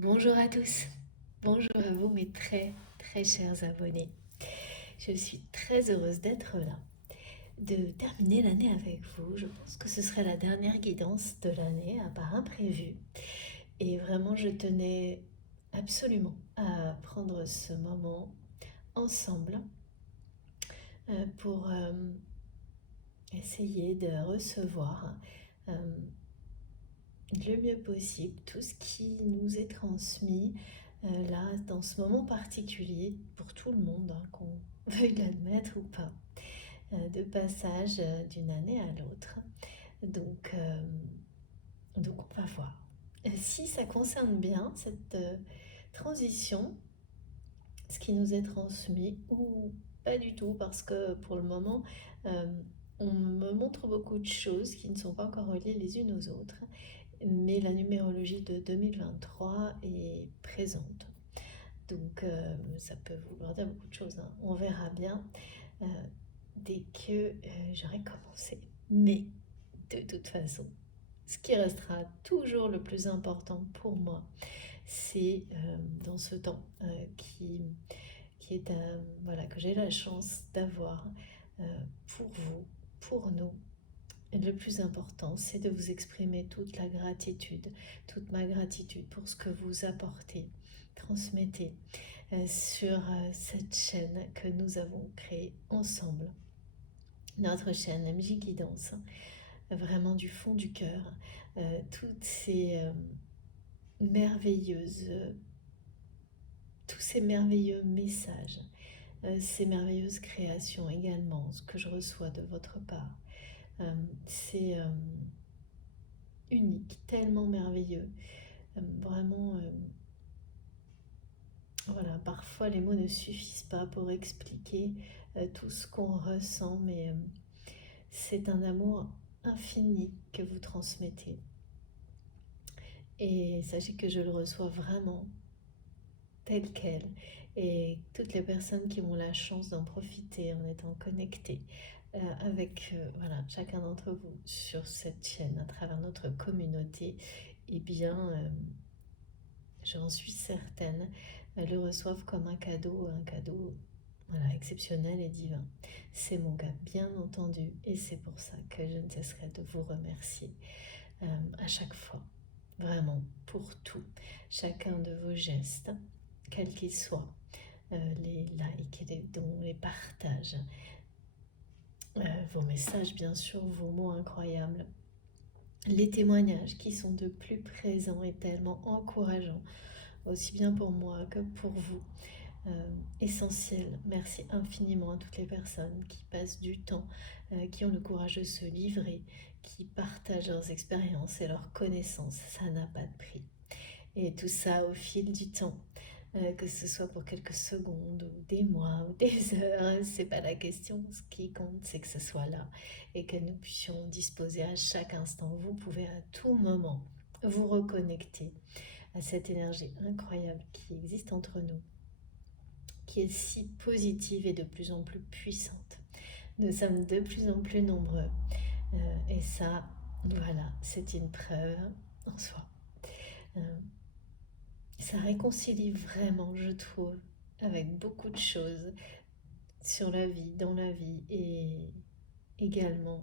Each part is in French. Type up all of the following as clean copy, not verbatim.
Bonjour à tous, bonjour à vous mes très très chers abonnés. Je suis très heureuse d'être là, de terminer l'année avec vous. Je pense que ce serait la dernière guidance de l'année à part imprévu. Et vraiment je tenais absolument à prendre ce moment ensemble pour essayer de recevoir euh, le mieux possible tout ce qui nous est transmis là, dans ce moment particulier, pour tout le monde, hein, qu'on veuille l'admettre ou pas, de passage d'une année à l'autre. Donc, euh, donc on va voir. Si ça concerne bien cette transition, ce qui nous est transmis, ou pas du tout, parce que pour le moment, euh, on me montre beaucoup de choses qui ne sont pas encore reliées les unes aux autres, mais la numérologie de 2023 est présente. Donc ça peut vouloir dire beaucoup de choses, hein. On verra bien euh, dès que j'aurai commencé. Mais de toute façon, ce qui restera toujours le plus important pour moi, c'est dans ce temps qui est voilà, que j'ai la chance d'avoir pour vous, pour nous. Et le plus important, c'est de vous exprimer toute la gratitude, toute ma gratitude pour ce que vous apportez, transmettez sur cette chaîne que nous avons créée ensemble. Notre chaîne MJ Guidance, vraiment du fond du cœur, toutes ces merveilleuses, tous ces merveilleux messages, ces merveilleuses créations également, ce que je reçois de votre part. C'est unique, tellement merveilleux. Vraiment, voilà, parfois les mots ne suffisent pas pour expliquer tout ce qu'on ressent, mais c'est un amour infini que vous transmettez. Et sachez que je le reçois vraiment tel quel. Et toutes les personnes qui ont la chance d'en profiter en étant connectées avec voilà, chacun d'entre vous sur cette chaîne, à travers notre communauté, eh bien, j'en suis certaine, le reçoivent comme un cadeau voilà, exceptionnel et divin. C'est mon cas, bien entendu, et c'est pour ça que je ne cesserai de vous remercier à chaque fois, vraiment, pour tout, chacun de vos gestes, quels qu'ils soient, les likes, les dons, les partages, vos messages, bien sûr, vos mots incroyables, les témoignages qui sont de plus présents et tellement encourageants, aussi bien pour moi que pour vous. Essentiel. Merci infiniment à toutes les personnes qui passent du temps, qui ont le courage de se livrer, qui partagent leurs expériences et leurs connaissances. Ça n'a pas de prix. Et tout ça au fil du temps, que ce soit pour quelques secondes ou des mois ou des heures, hein, c'est pas la question. Ce qui compte, c'est que ce soit là et que nous puissions disposer à chaque instant. Vous pouvez à tout moment vous reconnecter à cette énergie incroyable qui existe entre nous, qui est si positive et de plus en plus puissante. Nous sommes de plus en plus nombreux. Et ça, voilà, c'est une preuve en soi. Euh, Ça réconcilie vraiment, je trouve, avec beaucoup de choses sur la vie, dans la vie et également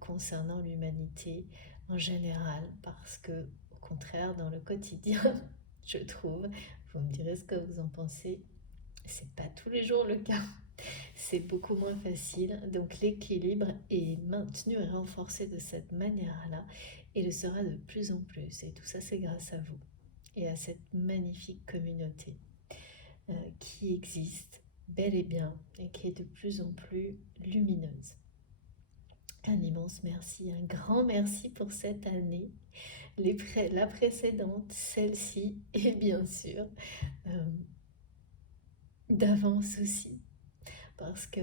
concernant l'humanité en général, parce que, au contraire, dans le quotidien, je trouve, vous me direz ce que vous en pensez, c'est pas tous les jours le cas. C'est beaucoup moins facile, donc l'équilibre est maintenu et renforcé de cette manière-là et le sera de plus en plus. Et tout ça, c'est grâce à vous et à cette magnifique communauté qui existe bel et bien et qui est de plus en plus lumineuse. Un immense merci, un grand merci pour cette année, la précédente, celle-ci et bien sûr euh, d'avance aussi, parce que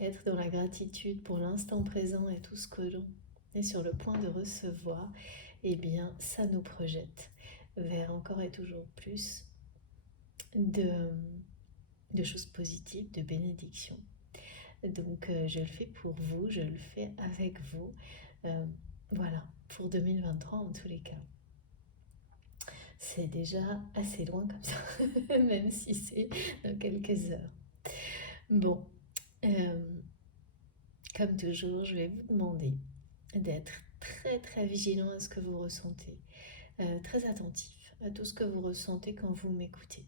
être dans la gratitude pour l'instant présent et tout ce que l'on est sur le point de recevoir, eh bien, ça nous projette vers encore et toujours plus de, de choses positives, de bénédictions. Donc, je le fais pour vous, je le fais avec vous. Voilà, pour 2023 en tous les cas. C'est déjà assez loin comme ça, même si c'est dans quelques heures. Bon, euh, comme toujours, je vais vous demander d'être très très vigilant à ce que vous ressentez, très attentif à tout ce que vous ressentez quand vous m'écoutez.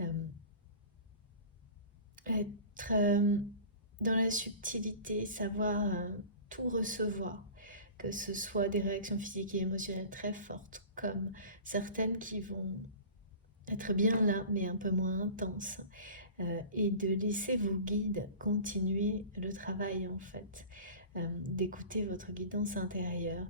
Euh, être dans la subtilité, savoir tout recevoir, que ce soit des réactions physiques et émotionnelles très fortes, comme certaines qui vont être bien là, mais un peu moins intenses, et de laisser vos guides continuer le travail en fait, d'écouter votre guidance intérieure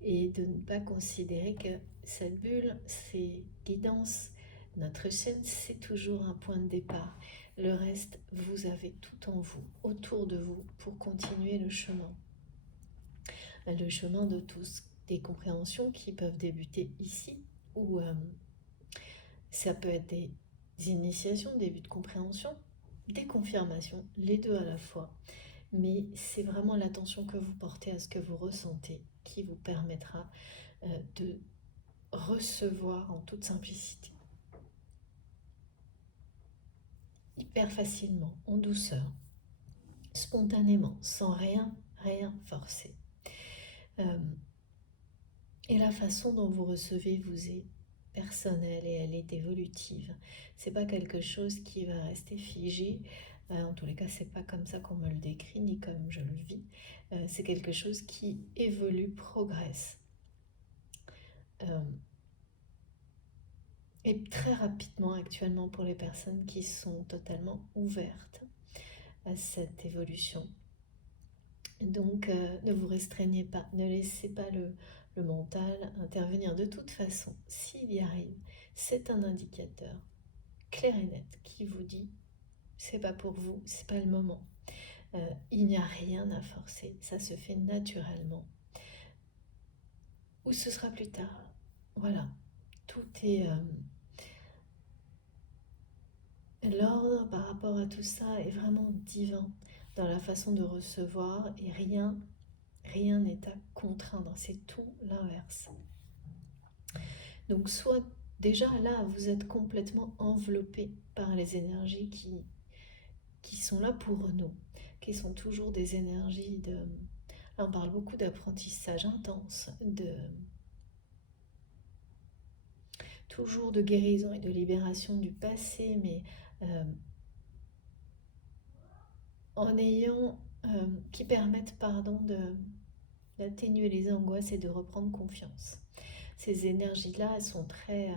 et de ne pas considérer que cette bulle, ces guidances, notre chaîne, c'est toujours un point de départ. Le reste, vous avez tout en vous, autour de vous, pour continuer le chemin. Le chemin de tous, des compréhensions qui peuvent débuter ici, ou ça peut être des initiations, des buts de compréhension, des confirmations, les deux à la fois. Mais c'est vraiment l'attention que vous portez à ce que vous ressentez qui vous permettra de recevoir en toute simplicité, hyper facilement, en douceur, spontanément, sans rien forcer. Et la façon dont vous recevez vous est personnelle et elle est évolutive. C'est pas quelque chose qui va rester figé. En tous les cas, c'est pas comme ça qu'on me le décrit ni comme je le vis. C'est quelque chose qui évolue, progresse. Et très rapidement actuellement pour les personnes qui sont totalement ouvertes à cette évolution. Donc ne vous restreignez pas, ne laissez pas le mental intervenir. De toute façon, s'il y arrive, c'est un indicateur clair et net qui vous dit c'est pas pour vous, c'est pas le moment. Il n'y a rien à forcer, ça se fait naturellement. Ou ce sera plus tard. Voilà, tout est l'ordre par rapport à tout ça est vraiment divin dans la façon de recevoir et rien n'est à contraindre, c'est tout l'inverse. Donc soit déjà là, vous êtes complètement enveloppé par les énergies qui sont là pour nous, qui sont toujours des énergies de... Là, on parle beaucoup d'apprentissage intense, toujours de guérison et de libération du passé, mais qui permettent d'atténuer les angoisses et de reprendre confiance. Ces énergies-là, elles sont très...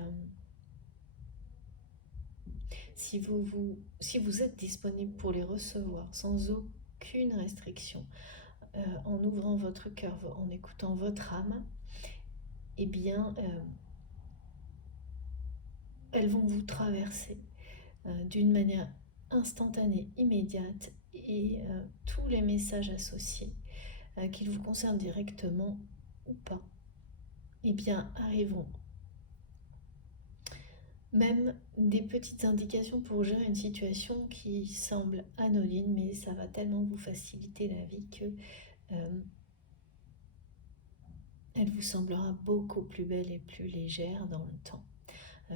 si vous êtes disponible pour les recevoir sans aucune restriction, en ouvrant votre cœur, en écoutant votre âme, eh bien, elles vont vous traverser d'une manière instantanée, immédiate, et tous les messages associés, qu'ils vous concernent directement ou pas, eh bien, arriveront. Même des petites indications pour gérer une situation qui semble anodine, mais ça va tellement vous faciliter la vie que elle vous semblera beaucoup plus belle et plus légère dans le temps.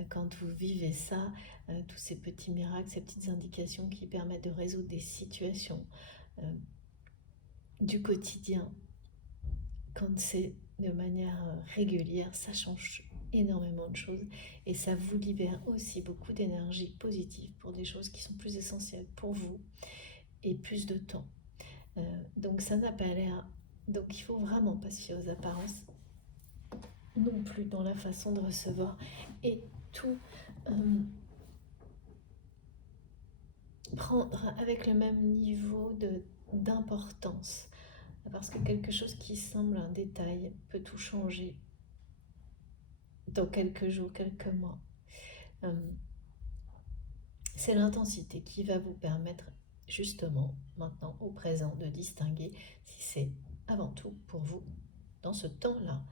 Quand vous vivez ça, tous ces petits miracles, ces petites indications qui permettent de résoudre des situations du quotidien, quand c'est de manière régulière, ça change énormément de choses et ça vous libère aussi beaucoup d'énergie positive pour des choses qui sont plus essentielles pour vous et plus de temps. Donc ça n'a pas l'air... Donc il faut vraiment pas se fier aux apparences non plus dans la façon de recevoir et tout prendre avec le même niveau d'importance, parce que quelque chose qui semble un détail peut tout changer dans quelques jours, quelques mois. C'est l'intensité qui va vous permettre justement maintenant au présent de distinguer si c'est avant tout pour vous dans ce temps-là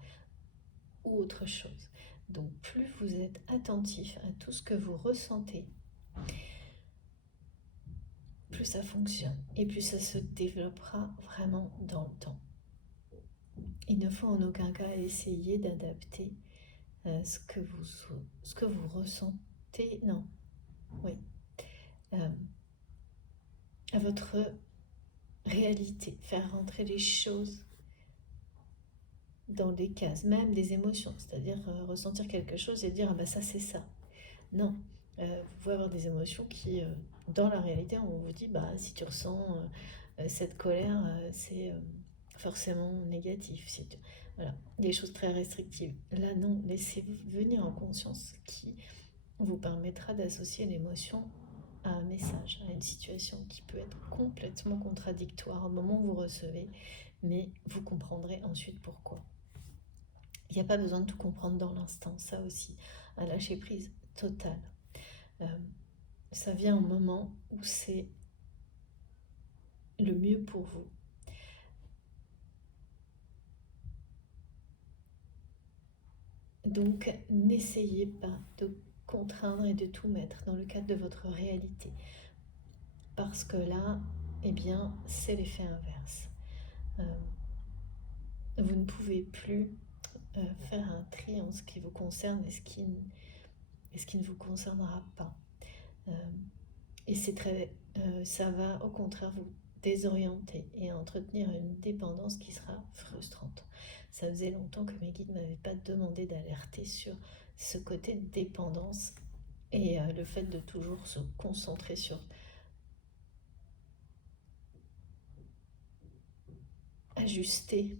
ou autre chose. Donc plus vous êtes attentif à tout ce que vous ressentez, plus ça fonctionne et plus ça se développera vraiment dans le temps. Il ne faut en aucun cas essayer d'adapter ce que vous ressentez, non, oui, euh, à votre réalité, faire rentrer les choses dans des cases, même des émotions, c'est-à-dire ressentir quelque chose et dire ah bah ça c'est ça. Non, vous pouvez avoir des émotions qui, dans la réalité, on vous dit bah si tu ressens cette colère, c'est forcément négatif. Si tu... Voilà, des choses très restrictives. Là non, laissez venir en conscience qui vous permettra d'associer l'émotion à un message, à une situation qui peut être complètement contradictoire au moment où vous recevez, mais vous comprendrez ensuite pourquoi. Il n'y a pas besoin de tout comprendre dans l'instant, ça aussi, un lâcher prise total. Ça vient au moment où c'est le mieux pour vous. Donc, n'essayez pas de contraindre et de tout mettre dans le cadre de votre réalité. Parce que là, eh bien, c'est l'effet inverse. Vous ne pouvez plus faire un tri en ce qui vous concerne et ce qui ne vous concernera pas. Et c'est très, ça va au contraire vous désorienter et entretenir une dépendance qui sera frustrante. Ça faisait longtemps que mes guides ne m'avaient pas demandé d'alerter sur ce côté de dépendance et le fait de toujours se concentrer sur ajuster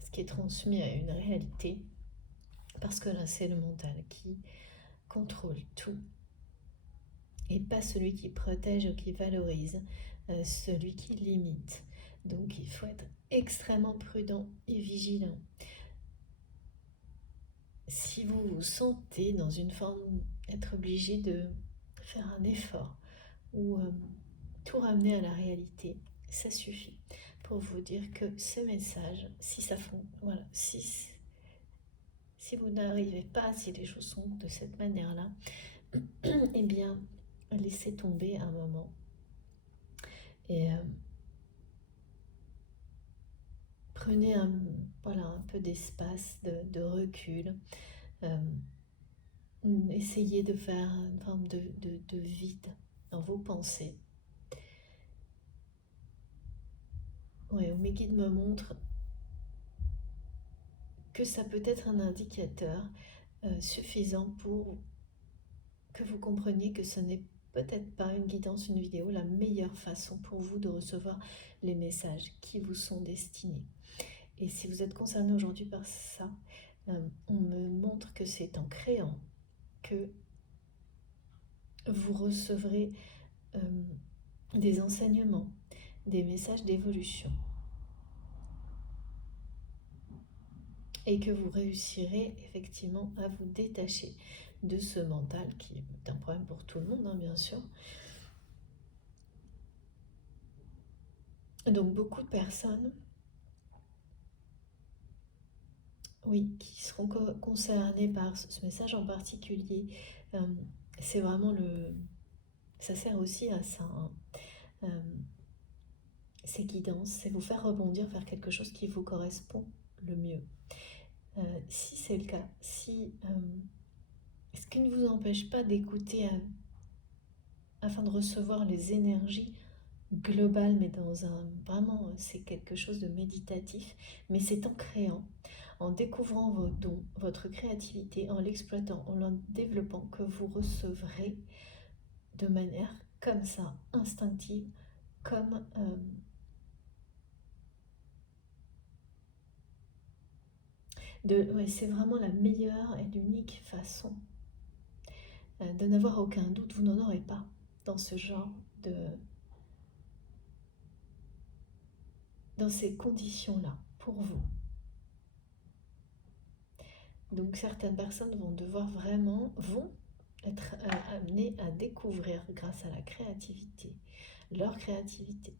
ce qui est transmis à une réalité, parce que là c'est le mental qui contrôle tout et pas celui qui protège ou qui valorise, celui qui limite. Donc il faut être extrêmement prudent et vigilant. Si vous vous sentez dans une forme d'être obligé de faire un effort ou tout ramener à la réalité, ça suffit pour vous dire que ce message, si ça fond, voilà, si vous n'arrivez pas, si les choses sont de cette manière-là, eh bien, laissez tomber un moment et prenez un peu d'espace, de recul. Essayez de faire une forme de vide dans vos pensées. Ouais, mes guides me montrent que ça peut être un indicateur suffisant pour que vous compreniez que ce n'est peut-être pas une guidance, une vidéo, la meilleure façon pour vous de recevoir les messages qui vous sont destinés. Et si vous êtes concerné aujourd'hui par ça, on me montre que c'est en créant que vous recevrez des enseignements, des messages d'évolution. Et que vous réussirez effectivement à vous détacher de ce mental qui est un problème pour tout le monde, hein, bien sûr. Donc beaucoup de personnes, oui, qui seront concernées par ce message en particulier. C'est vraiment ça sert aussi à ça, hein. Ces guidances, c'est vous faire rebondir vers quelque chose qui vous correspond le mieux. Si c'est le cas, ce qui ne vous empêche pas d'écouter afin de recevoir les énergies globales, mais vraiment, c'est quelque chose de méditatif, mais c'est en créant, en découvrant vos dons, votre créativité, en l'exploitant, en le développant, que vous recevrez de manière comme ça, instinctive, comme c'est vraiment la meilleure et l'unique façon de n'avoir aucun doute. Vous n'en aurez pas dans ce genre dans ces conditions-là, pour vous. Donc certaines personnes vont être amenées à découvrir grâce à la créativité, leur créativité,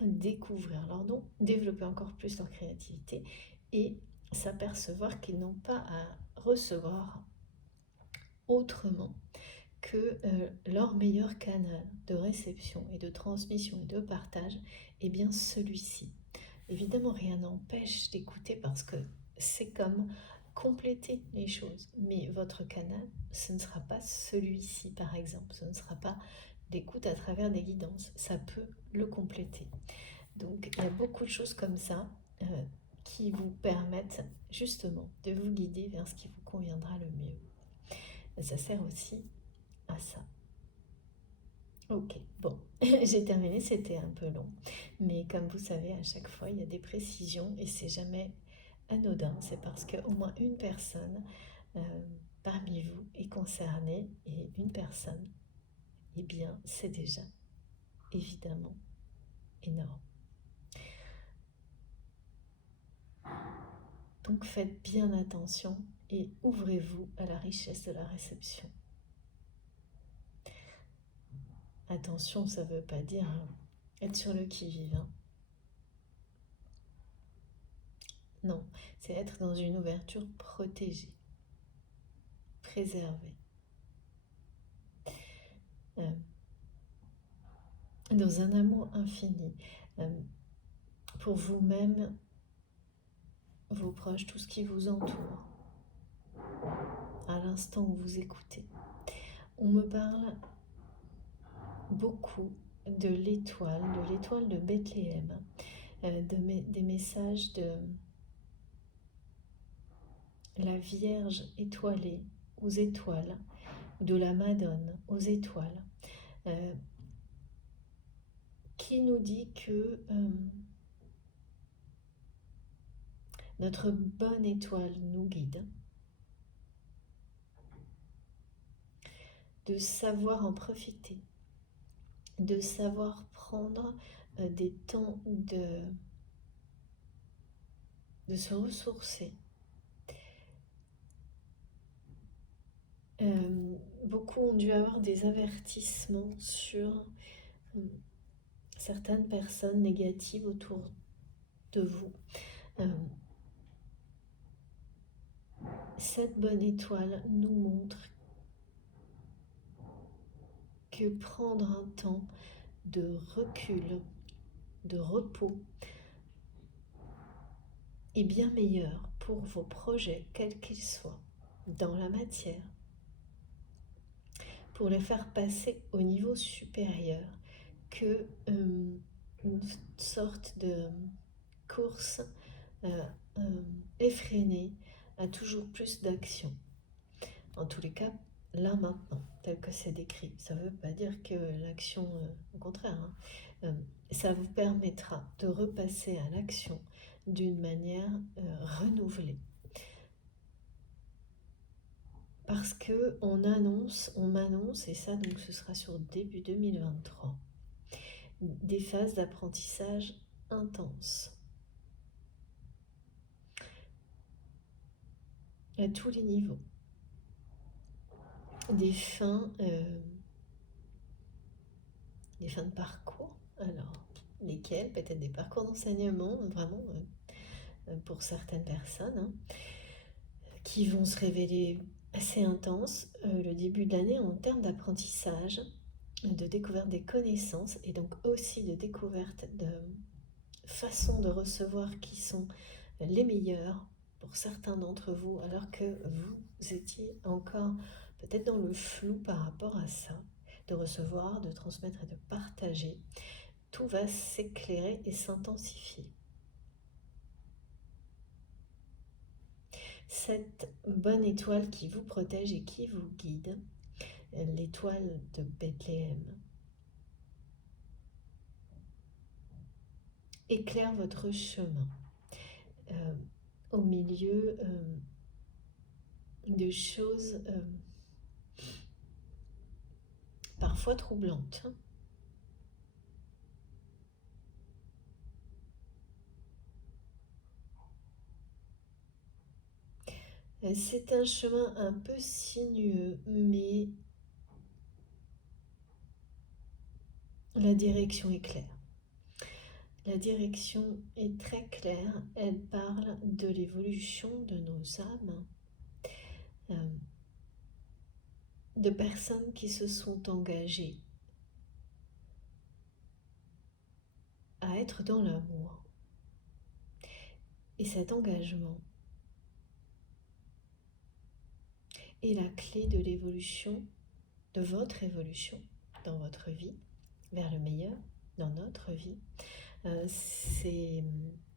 découvrir leur don, développer encore plus leur créativité et s'apercevoir qu'ils n'ont pas à recevoir autrement que leur meilleur canal de réception et de transmission et de partage est bien celui-ci. Évidemment, rien n'empêche d'écouter parce que c'est comme compléter les choses. Mais votre canal, ce ne sera pas celui-ci, par exemple. Ce ne sera pas l'écoute à travers des guidances. Ça peut le compléter. Donc, il y a beaucoup de choses comme ça qui vous permettent justement de vous guider vers ce qui vous conviendra le mieux. Et ça sert aussi à ça. Ok, bon, j'ai terminé, c'était un peu long. Mais comme vous savez, à chaque fois, il y a des précisions et c'est jamais anodin. C'est parce qu'au moins une personne euh, parmi vous est concernée et une personne, eh bien, c'est déjà évidemment énorme. Donc faites bien attention et ouvrez-vous à la richesse de la réception. Attention, ça ne veut pas dire être sur le qui-vive. Non, c'est être dans une ouverture protégée, préservée. Dans un amour infini, pour vous-même, vos proches, tout ce qui vous entoure, à l'instant où vous écoutez. On me parle beaucoup de l'étoile de Bethléem, des messages de la Vierge étoilée aux étoiles, de la Madone aux étoiles, qui nous dit que notre bonne étoile nous guide, de savoir en profiter, de savoir prendre des temps de se ressourcer. Beaucoup ont dû avoir des avertissements sur certaines personnes négatives autour de vous. Cette bonne étoile nous montre que prendre un temps de recul, de repos, est bien meilleur pour vos projets, quels qu'ils soient, dans la matière, pour les faire passer au niveau supérieur, que une sorte de course effrénée à toujours plus d'action. En tous les cas, là maintenant, tel que c'est décrit. Ça ne veut pas dire que l'action, au contraire, ça vous permettra de repasser à l'action d'une manière renouvelée. Parce que on m'annonce, et ça donc ce sera sur début 2023, des phases d'apprentissage intenses. À tous les niveaux. Des fins de parcours. Alors, lesquelles? Peut-être des parcours d'enseignement, vraiment pour certaines personnes, qui vont se révéler assez intenses le début de l'année en termes d'apprentissage, de découverte des connaissances et donc aussi de découverte de façons de recevoir qui sont les meilleures pour certains d'entre vous, alors que vous étiez encore peut-être dans le flou par rapport à ça, de recevoir, de transmettre et de partager. Tout va s'éclairer et s'intensifier. Cette bonne étoile qui vous protège et qui vous guide, l'étoile de Bethléem, éclaire votre chemin au milieu de choses parfois troublantes. C'est un chemin un peu sinueux, mais la direction est claire. La direction est très claire, elle parle de l'évolution de nos âmes, de personnes qui se sont engagées à être dans l'amour. Et cet engagement est la clé de l'évolution, de votre évolution dans votre vie, vers le meilleur dans notre vie. C'est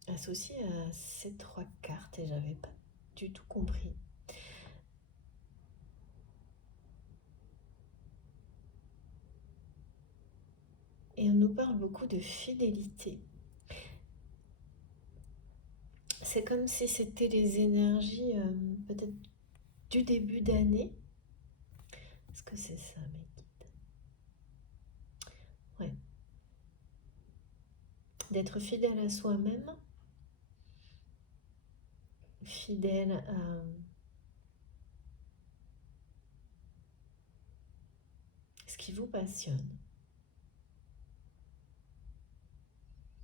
associé à ces 3 cartes et j'avais pas du tout compris. Et on nous parle beaucoup de fidélité. C'est comme si c'était les énergies peut-être du début d'année. Est-ce que c'est ça, mes guides? Ouais. D'être fidèle à soi-même, fidèle à ce qui vous passionne,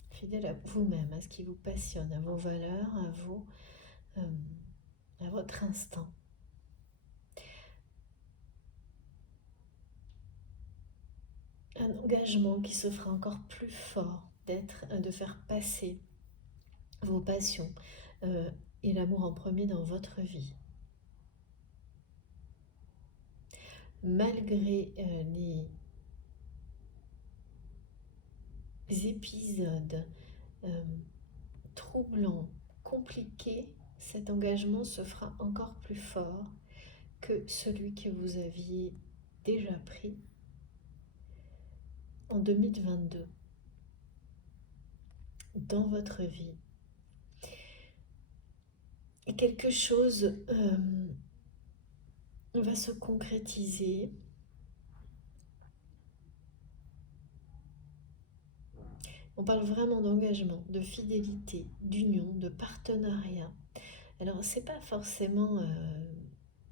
fidèle à vous-même, à ce qui vous passionne, à vos valeurs, à votre instinct. Un engagement qui se fera encore plus fort, de faire passer vos passions et l'amour en premier dans votre vie. Malgré les épisodes troublants, compliqués, cet engagement se fera encore plus fort que celui que vous aviez déjà pris en 2022 dans votre vie. Et quelque chose va se concrétiser. On parle vraiment d'engagement, de fidélité, d'union, de partenariat. Alors, c'est pas forcément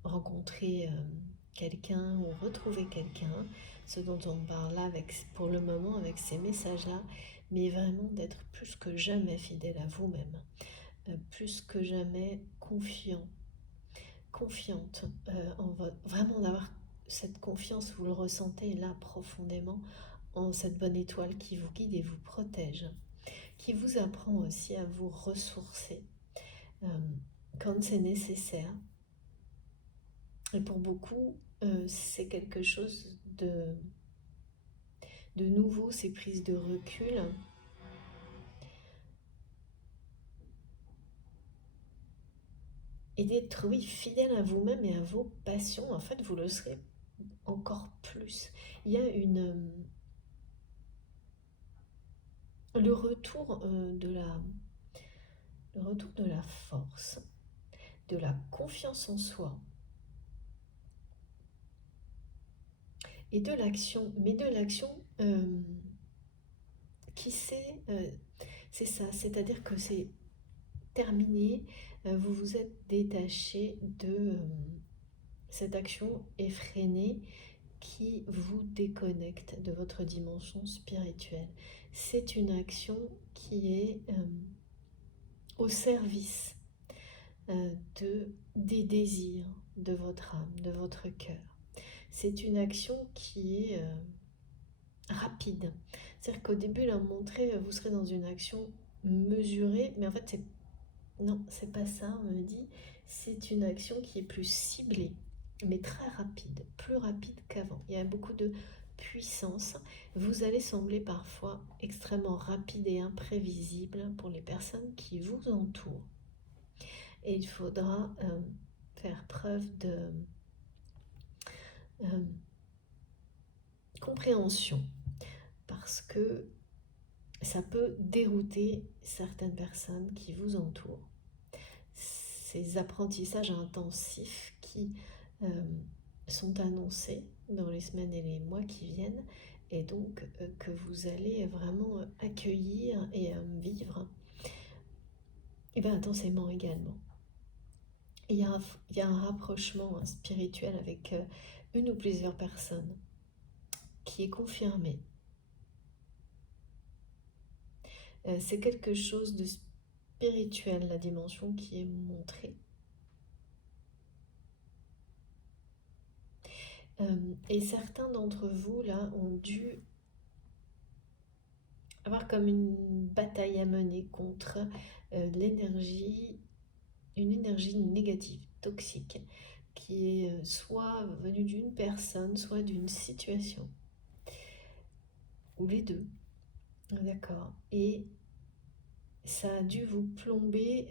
rencontrer quelqu'un ou retrouver quelqu'un, ce dont on parle là pour le moment avec ces messages-là, mais vraiment d'être plus que jamais fidèle à vous-même, plus que jamais confiante vraiment d'avoir cette confiance, vous le ressentez là profondément, en cette bonne étoile qui vous guide et vous protège, qui vous apprend aussi à vous ressourcer quand c'est nécessaire. Et pour beaucoup, c'est quelque chose de nouveau, ces prises de recul. Et d'être, oui, fidèle à vous-même et à vos passions, en fait, vous le serez encore plus. Il y a le retour de la force, de la confiance en soi et de l'action, mais de l'action qui c'est ça, c'est-à-dire que c'est terminé, vous vous êtes détaché de cette action effrénée qui vous déconnecte de votre dimension spirituelle. C'est une action qui est au service des désirs de votre âme, de votre cœur. C'est une action qui est rapide. C'est-à-dire qu'au début, là, montrer, vous serez dans une action mesurée, mais en fait, c'est pas ça, on me dit. C'est une action qui est plus ciblée, mais très rapide, plus rapide qu'avant. Il y a beaucoup de puissance. Vous allez sembler parfois extrêmement rapide et imprévisible pour les personnes qui vous entourent. Et il faudra faire preuve de compréhension, parce que ça peut dérouter certaines personnes qui vous entourent. Ces apprentissages intensifs qui sont annoncés dans les semaines et les mois qui viennent, et donc que vous allez vraiment accueillir et vivre intensément également. Il y a un rapprochement spirituel avec une ou plusieurs personnes qui est confirmé. C'est quelque chose de spirituel, la dimension qui est montrée. Et certains d'entre vous, là, ont dû avoir comme une bataille à mener contre une énergie négative, toxique, qui est soit venu d'une personne, soit d'une situation, ou les deux, d'accord. Et ça a dû vous plomber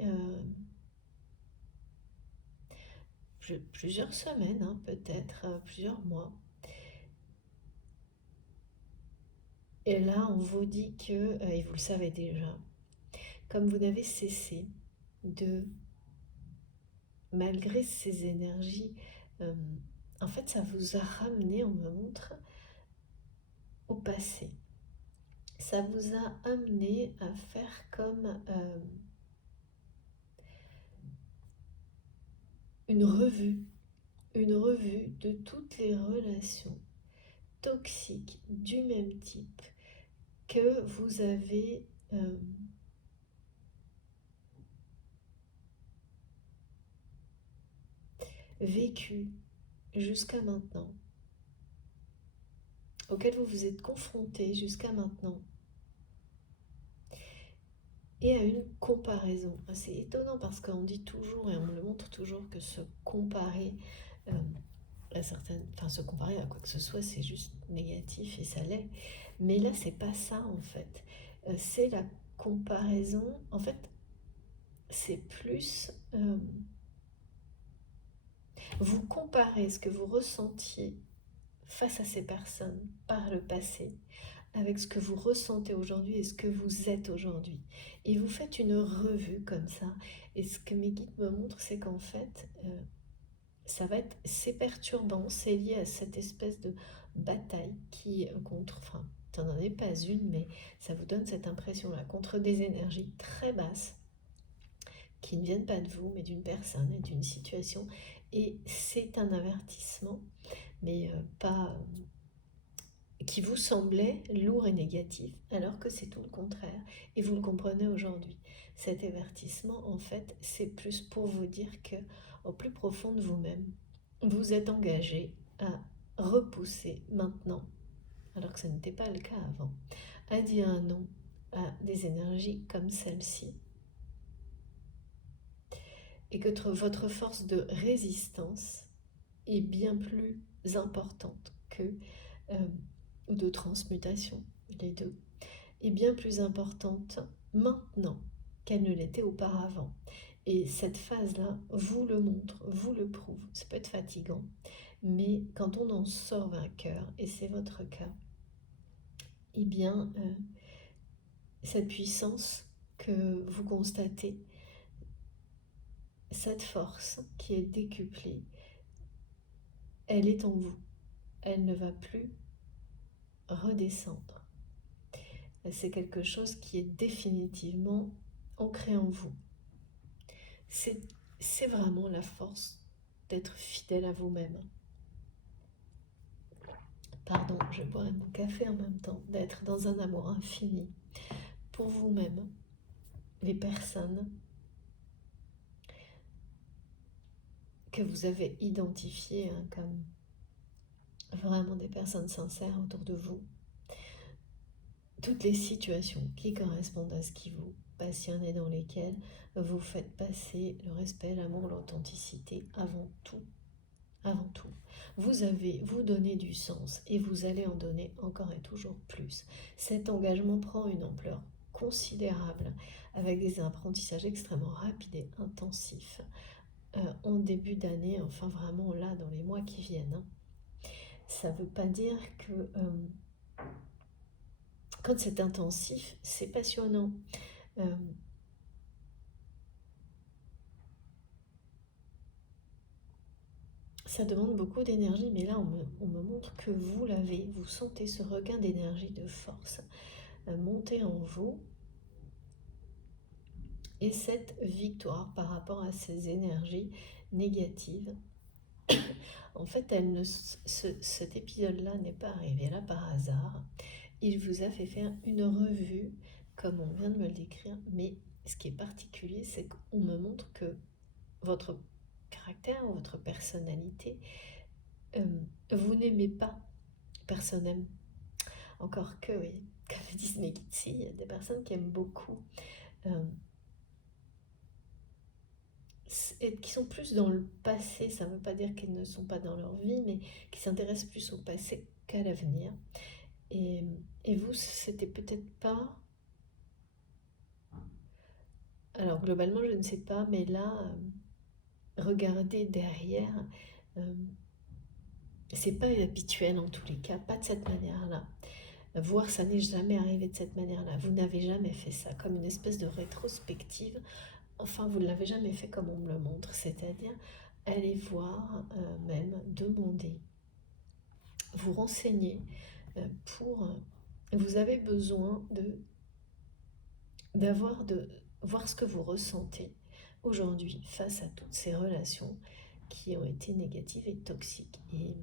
plusieurs semaines, hein, peut-être plusieurs mois. Et là, on vous dit que, et vous le savez déjà, comme vous n'avez cessé de, malgré ces énergies, euh, en fait, ça vous a ramené, on me montre, au passé. Ça vous a amené à faire comme une revue de toutes les relations toxiques du même type que vous avez vécu jusqu'à maintenant, auquel vous vous êtes confronté jusqu'à maintenant, et à une comparaison. C'est étonnant parce qu'on dit toujours, et on le montre toujours, que se comparer à certaines, enfin se comparer à quoi que ce soit, c'est juste négatif et ça l'est. Mais là, c'est pas ça en fait. C'est la comparaison. En fait, c'est plus vous comparez ce que vous ressentiez face à ces personnes par le passé avec ce que vous ressentez aujourd'hui et ce que vous êtes aujourd'hui. Et vous faites une revue comme ça. Et ce que mes guides me montrent, c'est qu'en fait, ça va être, c'est perturbant, c'est lié à cette espèce de bataille qui contre, enfin, ça n'en est pas une, mais ça vous donne cette impression-là, contre des énergies très basses qui ne viennent pas de vous, mais d'une personne et d'une situation. Et c'est un avertissement, mais pas qui vous semblait lourd et négatif, alors que c'est tout le contraire. Et vous le comprenez aujourd'hui. Cet avertissement, en fait, c'est plus pour vous dire que, au plus profond de vous-même, vous êtes engagé à repousser maintenant, alors que ce n'était pas le cas avant, à dire un non à des énergies comme celle-ci. Et que votre force de résistance est bien plus importante que ou de transmutation, les deux, est bien plus importante maintenant qu'elle ne l'était auparavant. Et cette phase-là vous le montre, vous le prouve. Ça peut être fatigant, mais quand on en sort vainqueur, et c'est votre cas, eh bien, cette puissance que vous constatez, cette force qui est décuplée, elle est en vous. Elle ne va plus redescendre. C'est quelque chose qui est définitivement ancré en vous. C'est vraiment la force d'être fidèle à vous-même. Pardon, je boirai mon café en même temps, d'être dans un amour infini pour vous-même, les personnes que vous avez identifiées comme vraiment des personnes sincères autour de vous, toutes les situations qui correspondent à ce qui vous passionne et dans lesquelles vous faites passer le respect, l'amour, l'authenticité avant tout. Avant tout, vous donnez du sens et vous allez en donner encore et toujours plus. Cet engagement prend une ampleur considérable avec des apprentissages extrêmement rapides et intensifs en début d'année, enfin vraiment là dans les mois qui viennent. Ça ne veut pas dire que quand c'est intensif, c'est passionnant. Ça demande beaucoup d'énergie, mais là on me montre que vous l'avez, vous sentez ce regain d'énergie, de force monter en vous. Et cette victoire par rapport à ces énergies négatives, en fait, cet épisode-là n'est pas arrivé là par hasard. Il vous a fait faire une revue, comme on vient de me le décrire, mais ce qui est particulier, c'est qu'on me montre que votre caractère, votre personnalité, vous n'aimez pas, personne n'aime. Encore que, oui, comme disent mes guides, il y a des personnes qui aiment beaucoup. et qui sont plus dans le passé. Ça ne veut pas dire qu'ils ne sont pas dans leur vie, mais qui s'intéressent plus au passé qu'à l'avenir. Et, et vous, c'était peut-être pas... Alors globalement, je ne sais pas, mais là, regardez derrière, euh, c'est pas habituel en tous les cas, pas de cette manière-là. Voir, ça n'est jamais arrivé de cette manière-là. Vous n'avez jamais fait ça, comme une espèce de rétrospective. Enfin, vous ne l'avez jamais fait comme on me le montre, c'est-à-dire aller voir, même demander, vous renseigner pour... vous avez besoin de voir ce que vous ressentez aujourd'hui face à toutes ces relations qui ont été négatives et toxiques. Et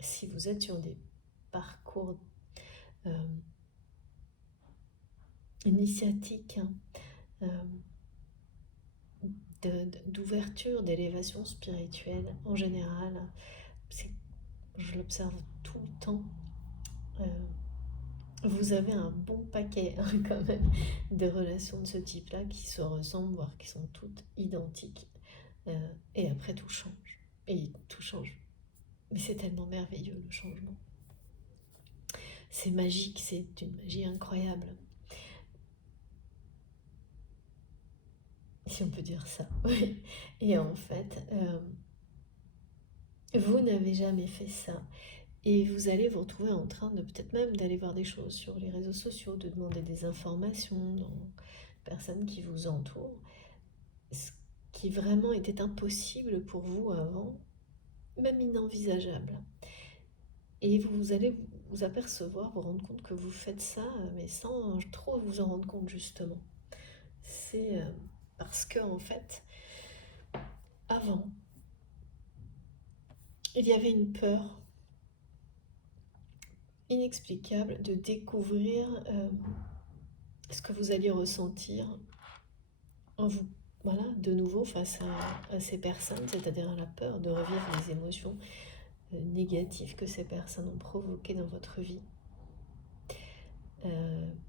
si vous êtes sur des parcours euh, initiatiques, hein, d'ouverture, d'élévation spirituelle en général, je l'observe tout le temps, vous avez un bon paquet hein, quand même de relations de ce type-là qui se ressemblent, voire qui sont toutes identiques. Et après tout change. Et tout change. Mais c'est tellement merveilleux le changement. C'est magique, c'est une magie incroyable. Si on peut dire ça. Et en fait, vous n'avez jamais fait ça. Et vous allez vous retrouver en train de peut-être même d'aller voir des choses sur les réseaux sociaux, de demander des informations dans les personnes qui vous entourent. Ce qui vraiment était impossible pour vous avant, même inenvisageable. Et vous allez vous apercevoir, vous rendre compte que vous faites ça, mais sans trop vous en rendre compte justement. C'est parce que en fait, avant, il y avait une peur inexplicable de découvrir ce que vous alliez ressentir en vous, voilà, de nouveau face à ces personnes, c'est-à-dire à la peur de revivre les émotions négatives que ces personnes ont provoquées dans votre vie.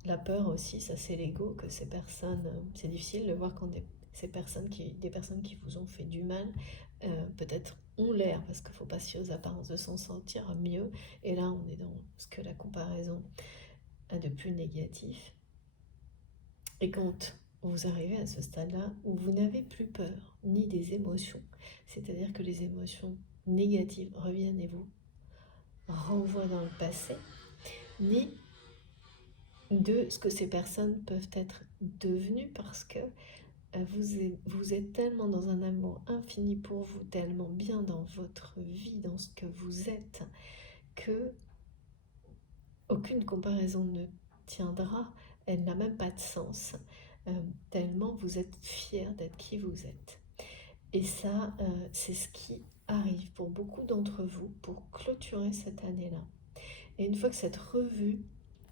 La peur aussi, ça c'est l'ego, que ces personnes, c'est difficile de voir quand des personnes qui vous ont fait du mal, peut-être ont l'air, parce qu'il ne faut pas se fier aux apparences, de s'en sentir mieux. Et là, on est dans ce que la comparaison a de plus négatif. Et quand vous arrivez à ce stade-là où vous n'avez plus peur, ni des émotions, c'est-à-dire que les émotions négatives reviennent et vous renvoient dans le passé, ni de ce que ces personnes peuvent être devenues parce que vous êtes tellement dans un amour infini pour vous, tellement bien dans votre vie, dans ce que vous êtes, que aucune comparaison ne tiendra, elle n'a même pas de sens, tellement vous êtes fiers d'être qui vous êtes. Et ça, c'est ce qui arrive pour beaucoup d'entre vous pour clôturer cette année-là. Et une fois que cette revue,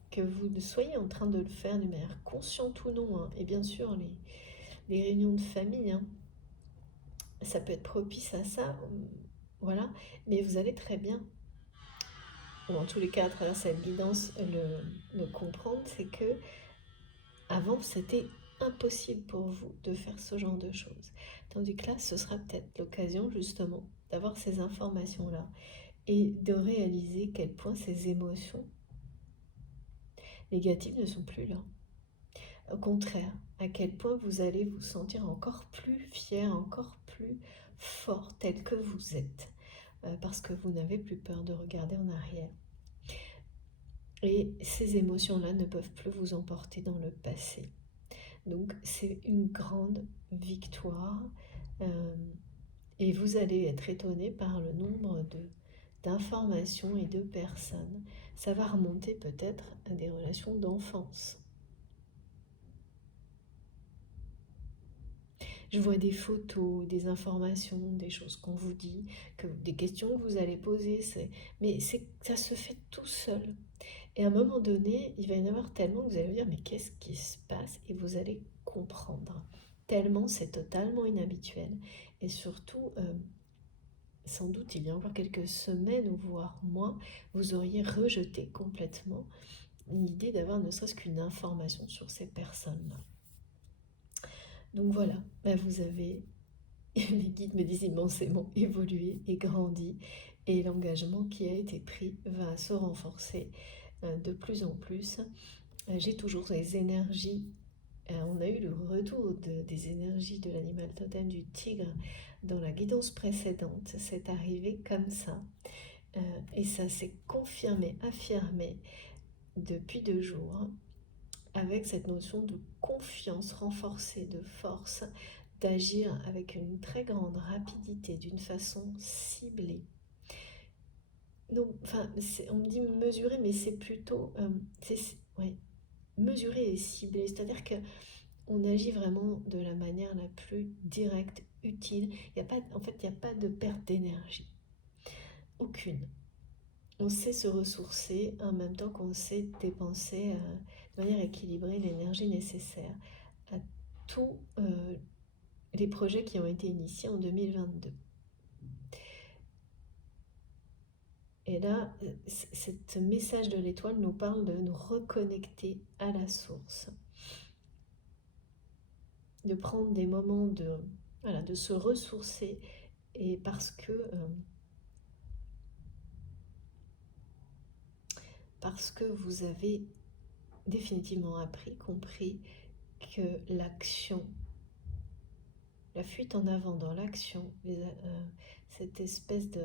que vous soyez en train de le faire d'une manière consciente ou non, hein, et bien sûr les réunions de famille, hein, ça peut être propice à ça, voilà, mais vous allez très bien, ou en tous les cas à travers cette guidance, le comprendre, c'est que avant c'était impossible pour vous de faire ce genre de choses. Tandis que là, ce sera peut-être l'occasion justement d'avoir ces informations-là et de réaliser quel point ces émotions négatives ne sont plus là. Au contraire, à quel point vous allez vous sentir encore plus fier, encore plus fort tel que vous êtes, parce que vous n'avez plus peur de regarder en arrière. Et ces émotions-là ne peuvent plus vous emporter dans le passé. Donc c'est une grande victoire et vous allez être étonné par le nombre d'informations et de personnes. Ça va remonter peut-être à des relations d'enfance. Je vois des photos, des informations, des choses qu'on vous dit, des questions que vous allez poser, mais ça se fait tout seul. Et à un moment donné, il va y en avoir tellement que vous allez vous dire mais qu'est-ce qui se passe? Et vous allez comprendre. Tellement c'est totalement inhabituel. Et surtout, sans doute il y a encore quelques semaines ou voire moins, vous auriez rejeté complètement l'idée d'avoir ne serait-ce qu'une information sur ces personnes-là. Donc voilà, vous avez les guides me disent immensément évolué et grandi, et l'engagement qui a été pris va se renforcer de plus en plus. J'ai toujours des énergies. On a eu le retour des énergies de l'animal totem du tigre dans la guidance précédente. C'est arrivé comme ça. Et ça s'est confirmé, affirmé depuis 2 jours, avec cette notion de confiance renforcée, de force, d'agir avec une très grande rapidité, d'une façon ciblée. Donc, enfin, on me dit mesurer, mais c'est plutôt ouais, mesurer et ciblé. C'est-à-dire que on agit vraiment de la manière la plus directe, utile. En fait, il n'y a pas de perte d'énergie. Aucune. On sait se ressourcer en même temps qu'on sait dépenser de manière équilibrée l'énergie nécessaire à tous les projets qui ont été initiés en 2022. Et là, ce message de l'étoile nous parle de nous reconnecter à la source, de prendre des moments de se ressourcer, et parce que vous avez définitivement appris, compris que l'action, la fuite en avant dans l'action, cette espèce de...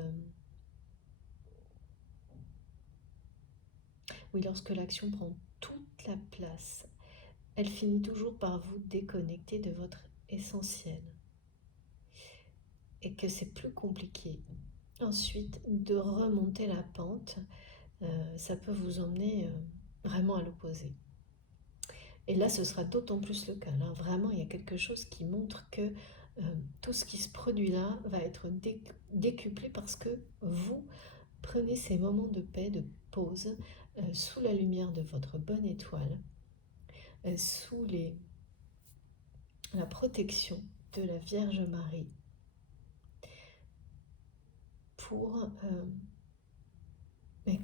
Oui, lorsque l'action prend toute la place, elle finit toujours par vous déconnecter de votre essentiel. Et que c'est plus compliqué ensuite de remonter la pente. Ça peut vous emmener vraiment à l'opposé. Et là, ce sera d'autant plus le cas. Là, vraiment, il y a quelque chose qui montre que tout ce qui se produit là va être décuplé parce que vous prenez ces moments de paix, de pause, sous la lumière de votre bonne étoile, sous la protection de la Vierge Marie, pour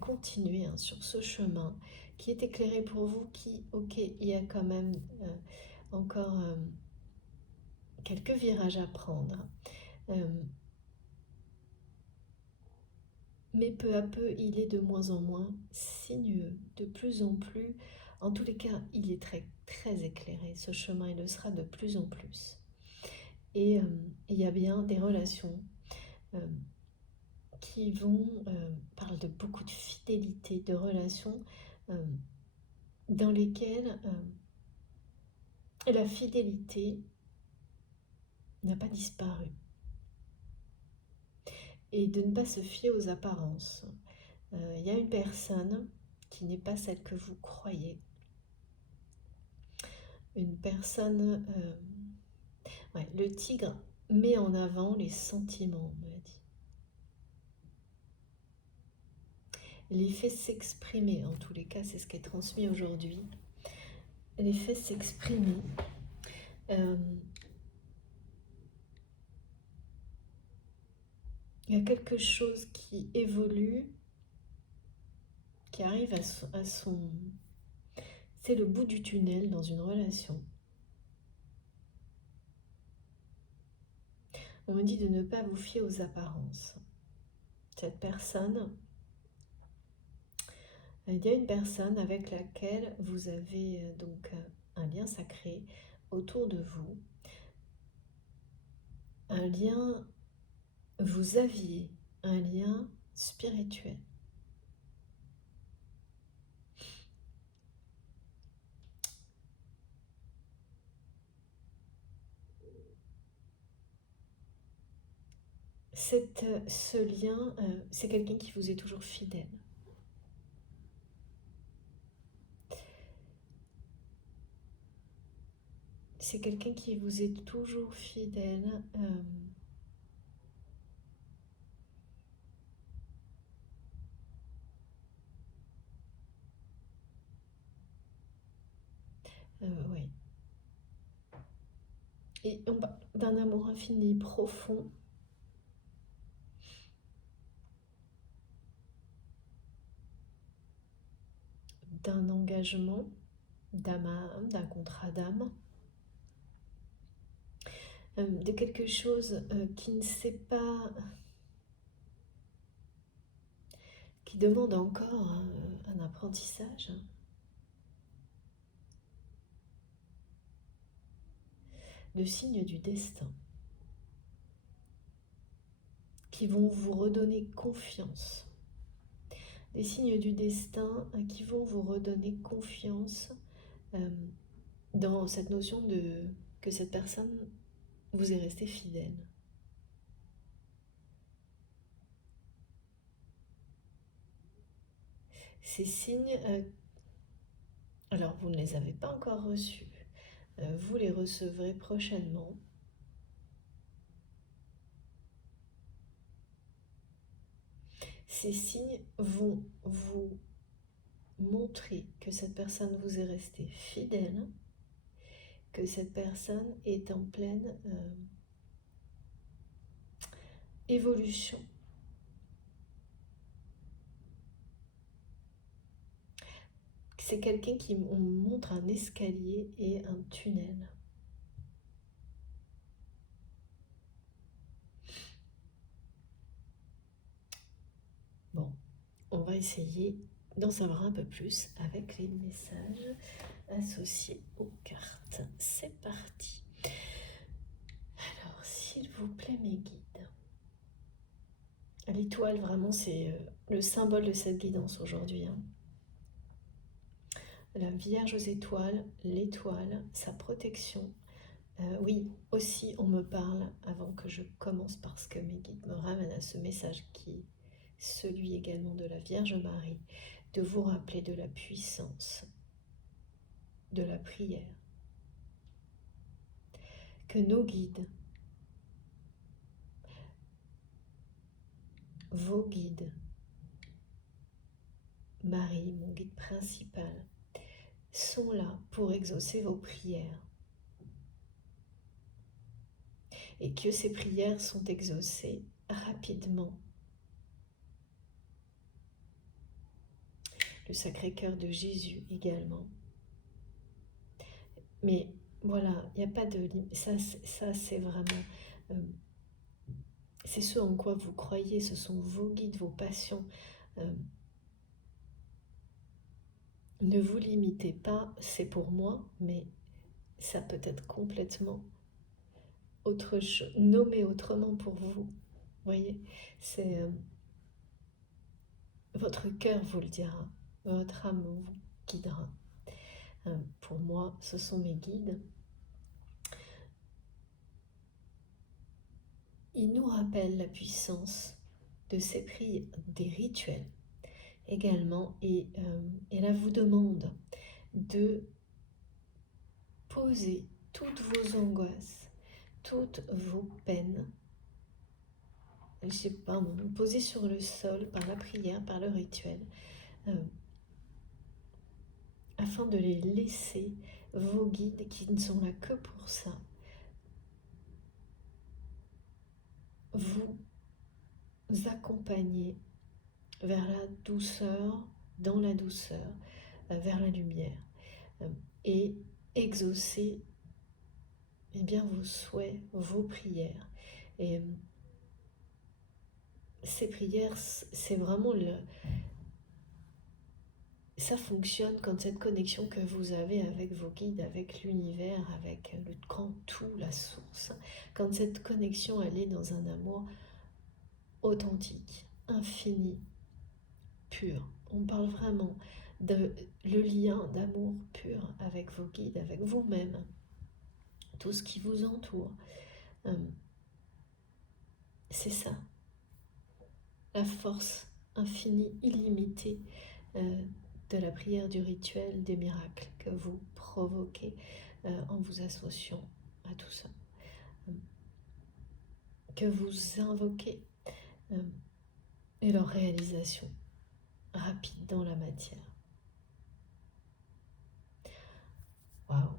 continuer sur ce chemin qui est éclairé pour vous, qui, ok, il y a quand même encore quelques virages à prendre, mais peu à peu, il est de moins en moins sinueux, de plus en plus, en tous les cas, il est très, très éclairé, ce chemin, il le sera de plus en plus. Et il y a bien des relations qui parlent de beaucoup de fidélité, de relations dans lesquelles la fidélité n'a pas disparu. Et de ne pas se fier aux apparences. Il y a une personne qui n'est pas celle que vous croyez. Une personne... le tigre met en avant les sentiments, on m'a dit. Les fait s'exprimer, en tous les cas, c'est ce qui est transmis aujourd'hui. Les fait s'exprimer. Il y a quelque chose qui évolue, qui arrive à son... C'est le bout du tunnel dans une relation. On me dit de ne pas vous fier aux apparences. Cette personne, il y a une personne avec laquelle vous avez donc un lien sacré autour de vous. Un lien, vous aviez un lien spirituel. Ce lien, c'est quelqu'un qui vous est toujours fidèle. C'est quelqu'un qui vous est toujours fidèle. Oui. Et on parle d'un amour infini, profond. D'un engagement d'âme à âme, d'un contrat d'âme. de quelque chose qui ne sait pas, qui demande encore un apprentissage. De signes du destin qui vont vous redonner confiance. Des signes du destin qui vont vous redonner confiance dans cette notion de que cette personne vous est restée fidèle. Ces signes, alors vous ne les avez pas encore reçus, vous les recevrez prochainement. Ces signes vont vous montrer que cette personne vous est restée fidèle, que cette personne est en pleine évolution. C'est quelqu'un qui montre un escalier et un tunnel. Bon, on va essayer d'en savoir un peu plus avec les messages associés aux cartes. C'est parti. Alors, s'il vous plaît, mes guides. L'étoile, vraiment, c'est le symbole de cette guidance aujourd'hui. La Vierge aux étoiles, l'étoile, sa protection. Oui, aussi, on me parle, avant que je commence, parce que mes guides me ramènent à ce message qui est celui également de la Vierge Marie, de vous rappeler de la puissance de la prière. Que nos guides, vos guides, Marie, mon guide principal, sont là pour exaucer vos prières. Et que ces prières sont exaucées rapidement. Le Sacré-Cœur de Jésus également. Mais voilà, il n'y a pas de... Ça c'est vraiment... c'est ce en quoi vous croyez, ce sont vos guides, vos passions. Ne vous limitez pas, c'est pour moi, mais ça peut être complètement autre chose, nommé autrement pour vous. Vous voyez, c'est votre cœur vous le dira, votre âme vous guidera. Pour moi, ce sont mes guides. Ils nous rappellent la puissance de ces prières, des rituels également, et là vous demande de poser toutes vos angoisses, toutes vos peines, je sais pas, poser sur le sol par la prière, par le rituel, afin de les laisser, vos guides qui ne sont là que pour ça, vous accompagner vers la douceur, dans la douceur, vers la lumière, et exaucer bien, vos souhaits, vos prières. Et ces prières, c'est vraiment ça fonctionne quand cette connexion que vous avez avec vos guides, avec l'univers, avec le grand tout, la source, quand cette connexion, elle est dans un amour authentique, infini, pur. On parle vraiment de le lien d'amour pur avec vos guides, avec vous-même, tout ce qui vous entoure. C'est ça, la force infinie, illimitée de la prière, du rituel, des miracles que vous provoquez en vous associant à tout ça, que vous invoquez, et leur réalisation rapide dans la matière. Waouh.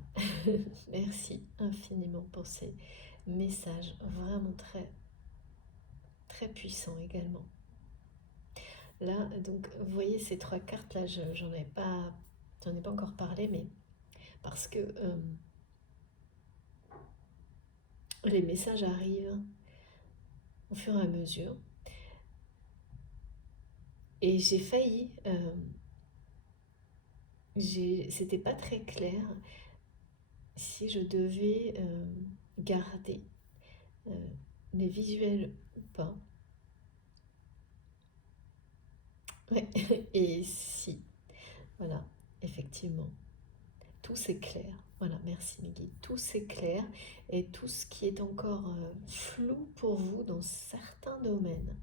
Merci infiniment pour ces messages vraiment très, très puissants également. Là, donc, vous voyez ces trois cartes là, j'en ai pas encore parlé, mais parce que Les messages arrivent au fur et à mesure. Et j'ai failli, c'était pas très clair si je devais garder euh, les visuels ou pas. Ouais. Et si, voilà, effectivement, tout s'éclaire. Voilà, merci Meggy. Tout s'éclaire et tout ce qui est encore flou pour vous dans certains domaines,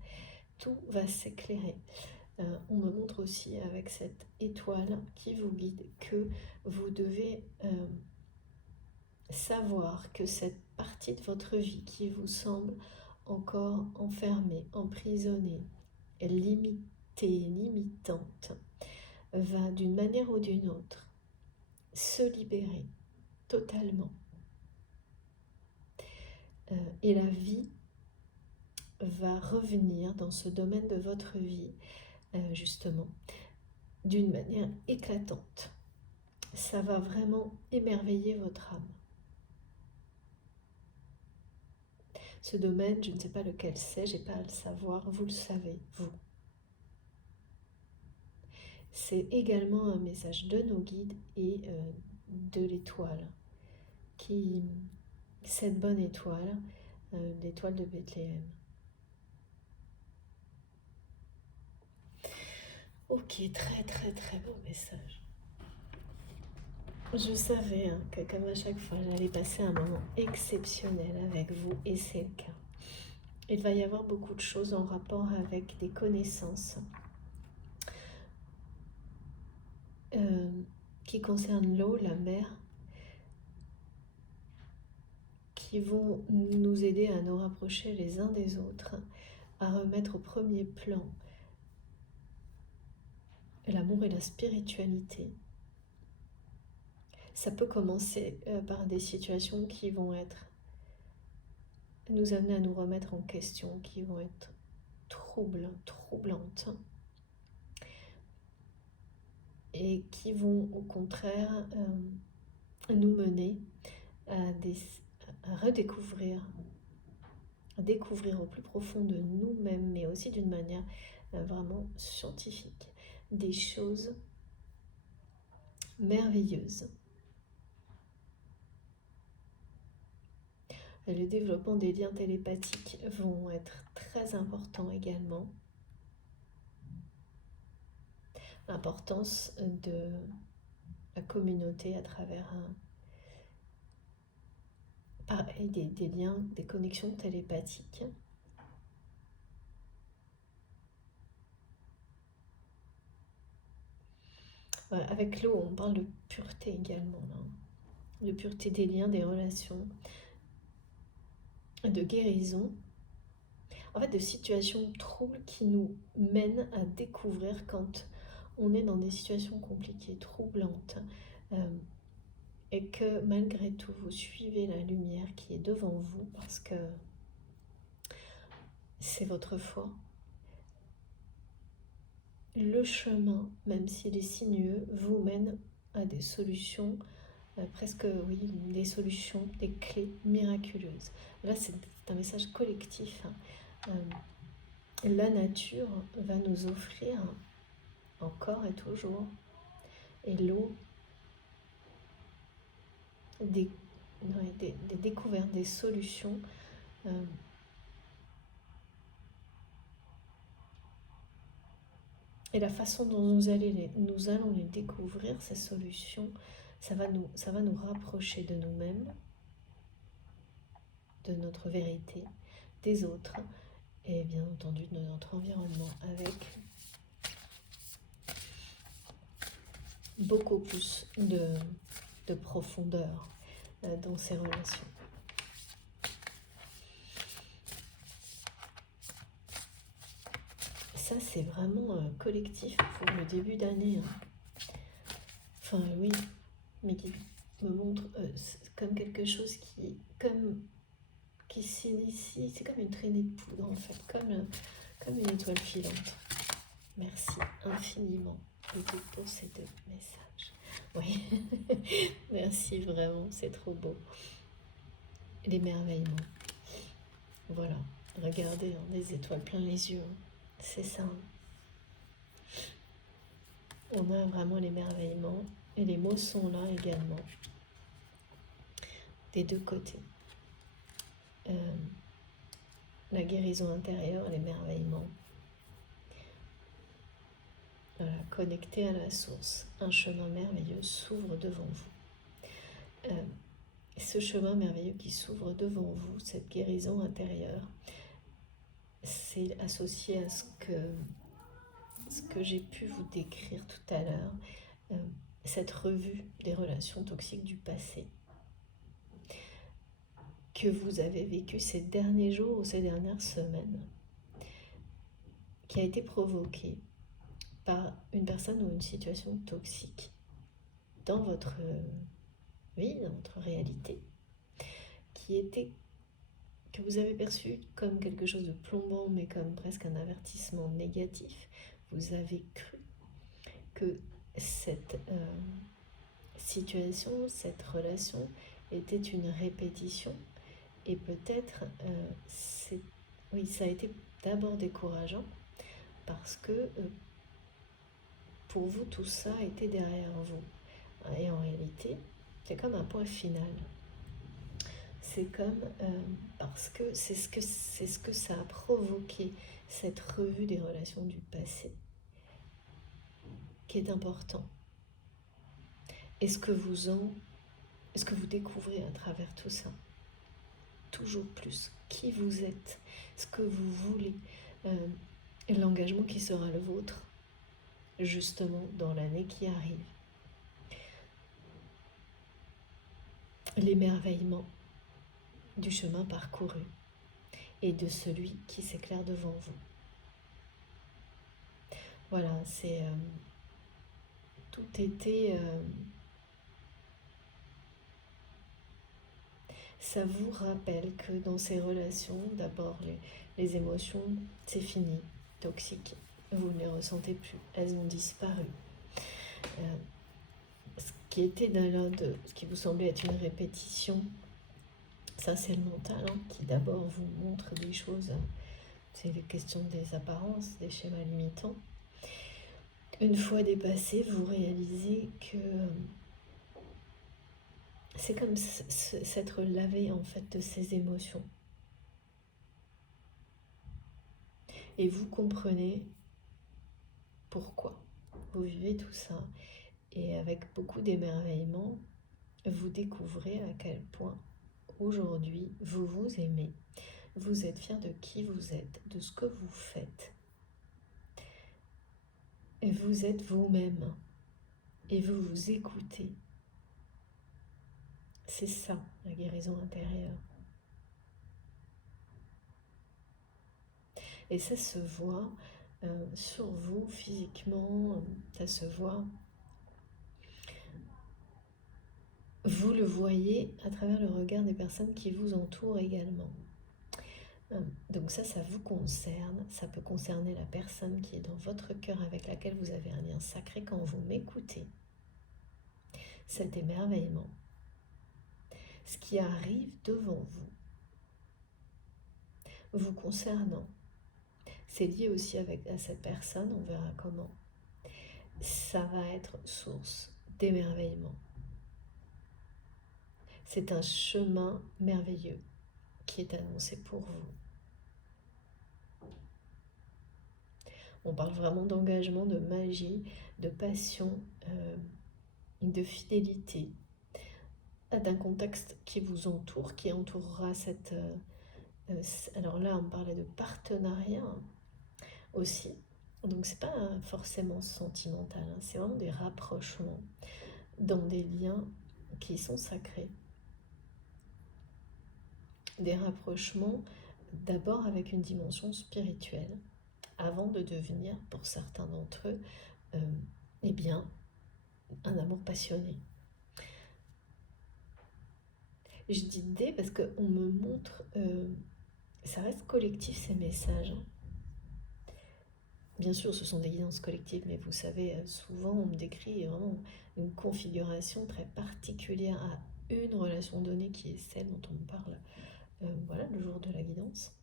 tout va s'éclairer. On me montre aussi avec cette étoile qui vous guide que vous devez savoir que cette partie de votre vie qui vous semble encore enfermée, emprisonnée, limitée, limitante, va d'une manière ou d'une autre se libérer totalement. Et la vie va revenir dans ce domaine de votre vie, justement, d'une manière éclatante. Ça va vraiment émerveiller votre âme. Ce domaine, je ne sais pas lequel c'est, j'ai pas à le savoir, vous le savez, vous. C'est également un message de nos guides et de l'étoile, cette bonne étoile, l'étoile de Bethléem. Ok, très très très beau message. Je savais que comme à chaque fois, j'allais passer un moment exceptionnel avec vous et c'est le cas. Il va y avoir beaucoup de choses en rapport avec des connaissances qui concernent l'eau, la mer, qui vont nous aider à nous rapprocher les uns des autres, à remettre au premier plan l'amour et la spiritualité. Ça peut commencer par des situations qui vont nous amener à nous remettre en question, qui vont être troublantes, et qui vont au contraire nous mener à redécouvrir, à découvrir au plus profond de nous-mêmes, mais aussi d'une manière vraiment scientifique, des choses merveilleuses. Le développement des liens télépathiques vont être très importants également. L'importance de la communauté à travers des liens, des connexions télépathiques. Voilà, avec l'eau, on parle de pureté également, là. De pureté des liens, des relations, de guérison, en fait de situations troubles qui nous mènent à découvrir quand on est dans des situations compliquées, troublantes, et que malgré tout vous suivez la lumière qui est devant vous parce que c'est votre foi. Le chemin, même s'il est sinueux, vous mène à des solutions, presque oui, des solutions, des clés miraculeuses. Là c'est un message collectif. La nature va nous offrir encore et toujours, et l'eau, des découvertes, des solutions. Et la façon dont nous allons les découvrir, ces solutions, ça va nous rapprocher de nous-mêmes, de notre vérité, des autres, et bien entendu de notre environnement, avec beaucoup plus de profondeur dans ces relations. Ça, c'est vraiment collectif pour le début d'année. Enfin, oui, mais qui me montre comme quelque chose qui s'initie. C'est comme une traînée de poudre, en fait, comme une étoile filante. Merci infiniment pour ces deux messages. Oui, merci vraiment, c'est trop beau. l'émerveillement. Voilà, regardez, hein, des étoiles plein les yeux, hein. C'est ça. On a vraiment l'émerveillement et les mots sont là également, des deux côtés. La guérison intérieure, l'émerveillement. Voilà, connecté à la source, un chemin merveilleux s'ouvre devant vous. Ce chemin merveilleux qui s'ouvre devant vous, cette guérison intérieure, c'est associé à ce que j'ai pu vous décrire tout à l'heure, cette revue des relations toxiques du passé que vous avez vécu ces derniers jours ou ces dernières semaines, qui a été provoquée par une personne ou une situation toxique dans votre vie, dans votre réalité, que vous avez perçu comme quelque chose de plombant, mais comme presque un avertissement négatif. Vous avez cru que cette situation, cette relation était une répétition, et peut-être ça a été d'abord décourageant parce que pour vous tout ça était derrière vous, et en réalité c'est comme un point final. C'est comme parce que c'est ce que ça a provoqué, cette revue des relations du passé, qui est important. Et ce que vous découvrez à travers tout ça, toujours plus qui vous êtes, ce que vous voulez, l'engagement qui sera le vôtre, justement dans l'année qui arrive. L'émerveillement du chemin parcouru et de celui qui s'éclaire devant vous. Voilà, tout était... ça vous rappelle que dans ces relations, d'abord les émotions, c'est fini, toxiques, vous ne les ressentez plus, elles ont disparu. Ce qui était ce qui vous semblait être une répétition, ça c'est le mental, hein, qui d'abord vous montre des choses, c'est les questions des apparences, des schémas limitants. Une fois dépassé, vous réalisez que c'est comme s'être lavé en fait de ces émotions. Et vous comprenez pourquoi vous vivez tout ça. Et avec beaucoup d'émerveillement, vous découvrez à quel point aujourd'hui vous vous aimez. Vous êtes fier de qui vous êtes, de ce que vous faites. Et vous êtes vous-même. Et vous vous écoutez. C'est ça, la guérison intérieure. Et ça se voit sur vous physiquement, ça se voit. Vous le voyez à travers le regard des personnes qui vous entourent également. Donc ça vous concerne, ça peut concerner la personne qui est dans votre cœur, avec laquelle vous avez un lien sacré quand vous m'écoutez. Cet émerveillement, ce qui arrive devant vous concernant, c'est lié aussi à cette personne, on verra comment. Ça va être source d'émerveillement. C'est un chemin merveilleux qui est annoncé pour vous. On parle vraiment d'engagement, de magie, de passion, de fidélité, d'un contexte qui vous entoure, qui entourera cette... alors là, on parlait de partenariat aussi. Donc c'est pas forcément sentimental, hein, c'est vraiment des rapprochements dans des liens qui sont sacrés. Des rapprochements d'abord avec une dimension spirituelle, avant de devenir, pour certains d'entre eux, eh bien, un amour passionné. Je dis des parce qu'on me montre, ça reste collectif ces messages. Bien sûr, ce sont des guidances collectives, mais vous savez, souvent on me décrit vraiment une configuration très particulière une relation donnée qui est celle dont on parle voilà, le jour de la guidance,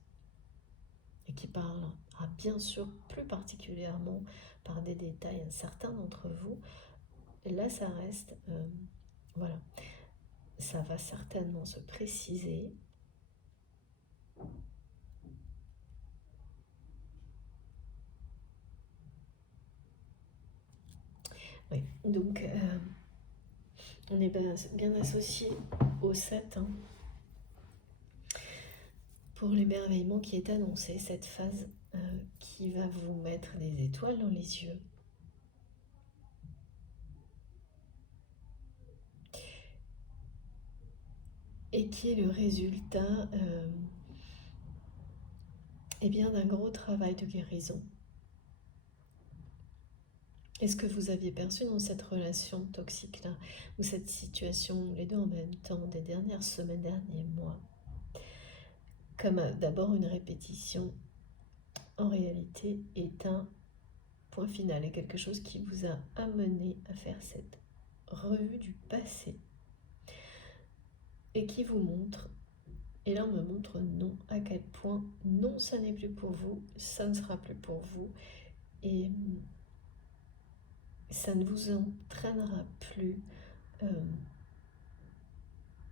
et qui parlera bien sûr plus particulièrement par des détails à certains d'entre vous, là ça reste, voilà, ça va certainement se préciser. Oui, donc on est bien associé au 7, hein, pour l'émerveillement qui est annoncé, cette phase qui va vous mettre des étoiles dans les yeux. Et qui est le résultat eh bien, d'un gros travail de guérison. Et ce que vous aviez perçu dans cette relation toxique-là, ou cette situation, les deux en même temps, des dernières semaines, derniers mois, comme d'abord une répétition, en réalité est un point final et quelque chose qui vous a amené à faire cette revue du passé et qui vous montre, et là on me montre non, à quel point non, ça n'est plus pour vous, ça ne sera plus pour vous, et ça ne vous entraînera plus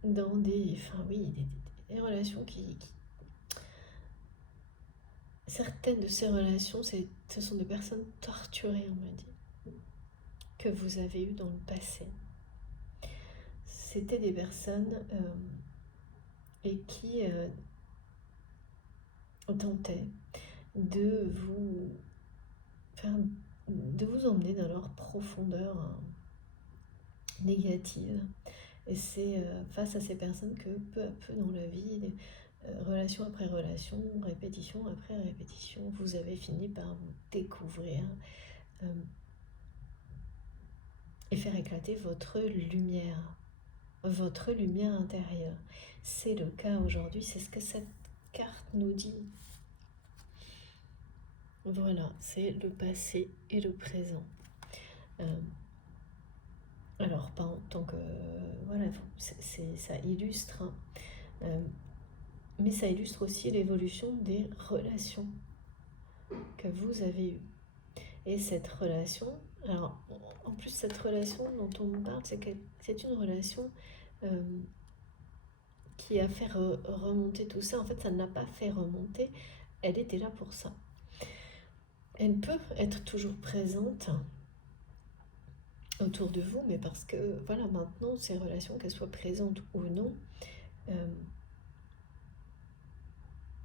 dans des, enfin oui, des relations qui... Certaines de ces relations, ce sont des personnes torturées, on m'a dit, que vous avez eues dans le passé. C'était des personnes et qui tentaient de vous, enfin, de vous emmener dans leur profondeur négative. Et c'est face à ces personnes que peu à peu dans la vie, relation après relation, répétition après répétition, vous avez fini par vous découvrir et faire éclater votre lumière intérieure. C'est le cas aujourd'hui, c'est ce que cette carte nous dit. Voilà, c'est le passé et le présent. Alors, pas en tant que... voilà, ça illustre, hein, mais ça illustre aussi l'évolution des relations que vous avez eues. Et cette relation, alors en plus cette relation dont on me parle, c'est une relation qui a fait remonter tout ça. En fait, ça ne l'a pas fait remonter, elle était là pour ça. Elle peut être toujours présente autour de vous, mais parce que, voilà, maintenant, ces relations, qu'elles soient présentes ou non,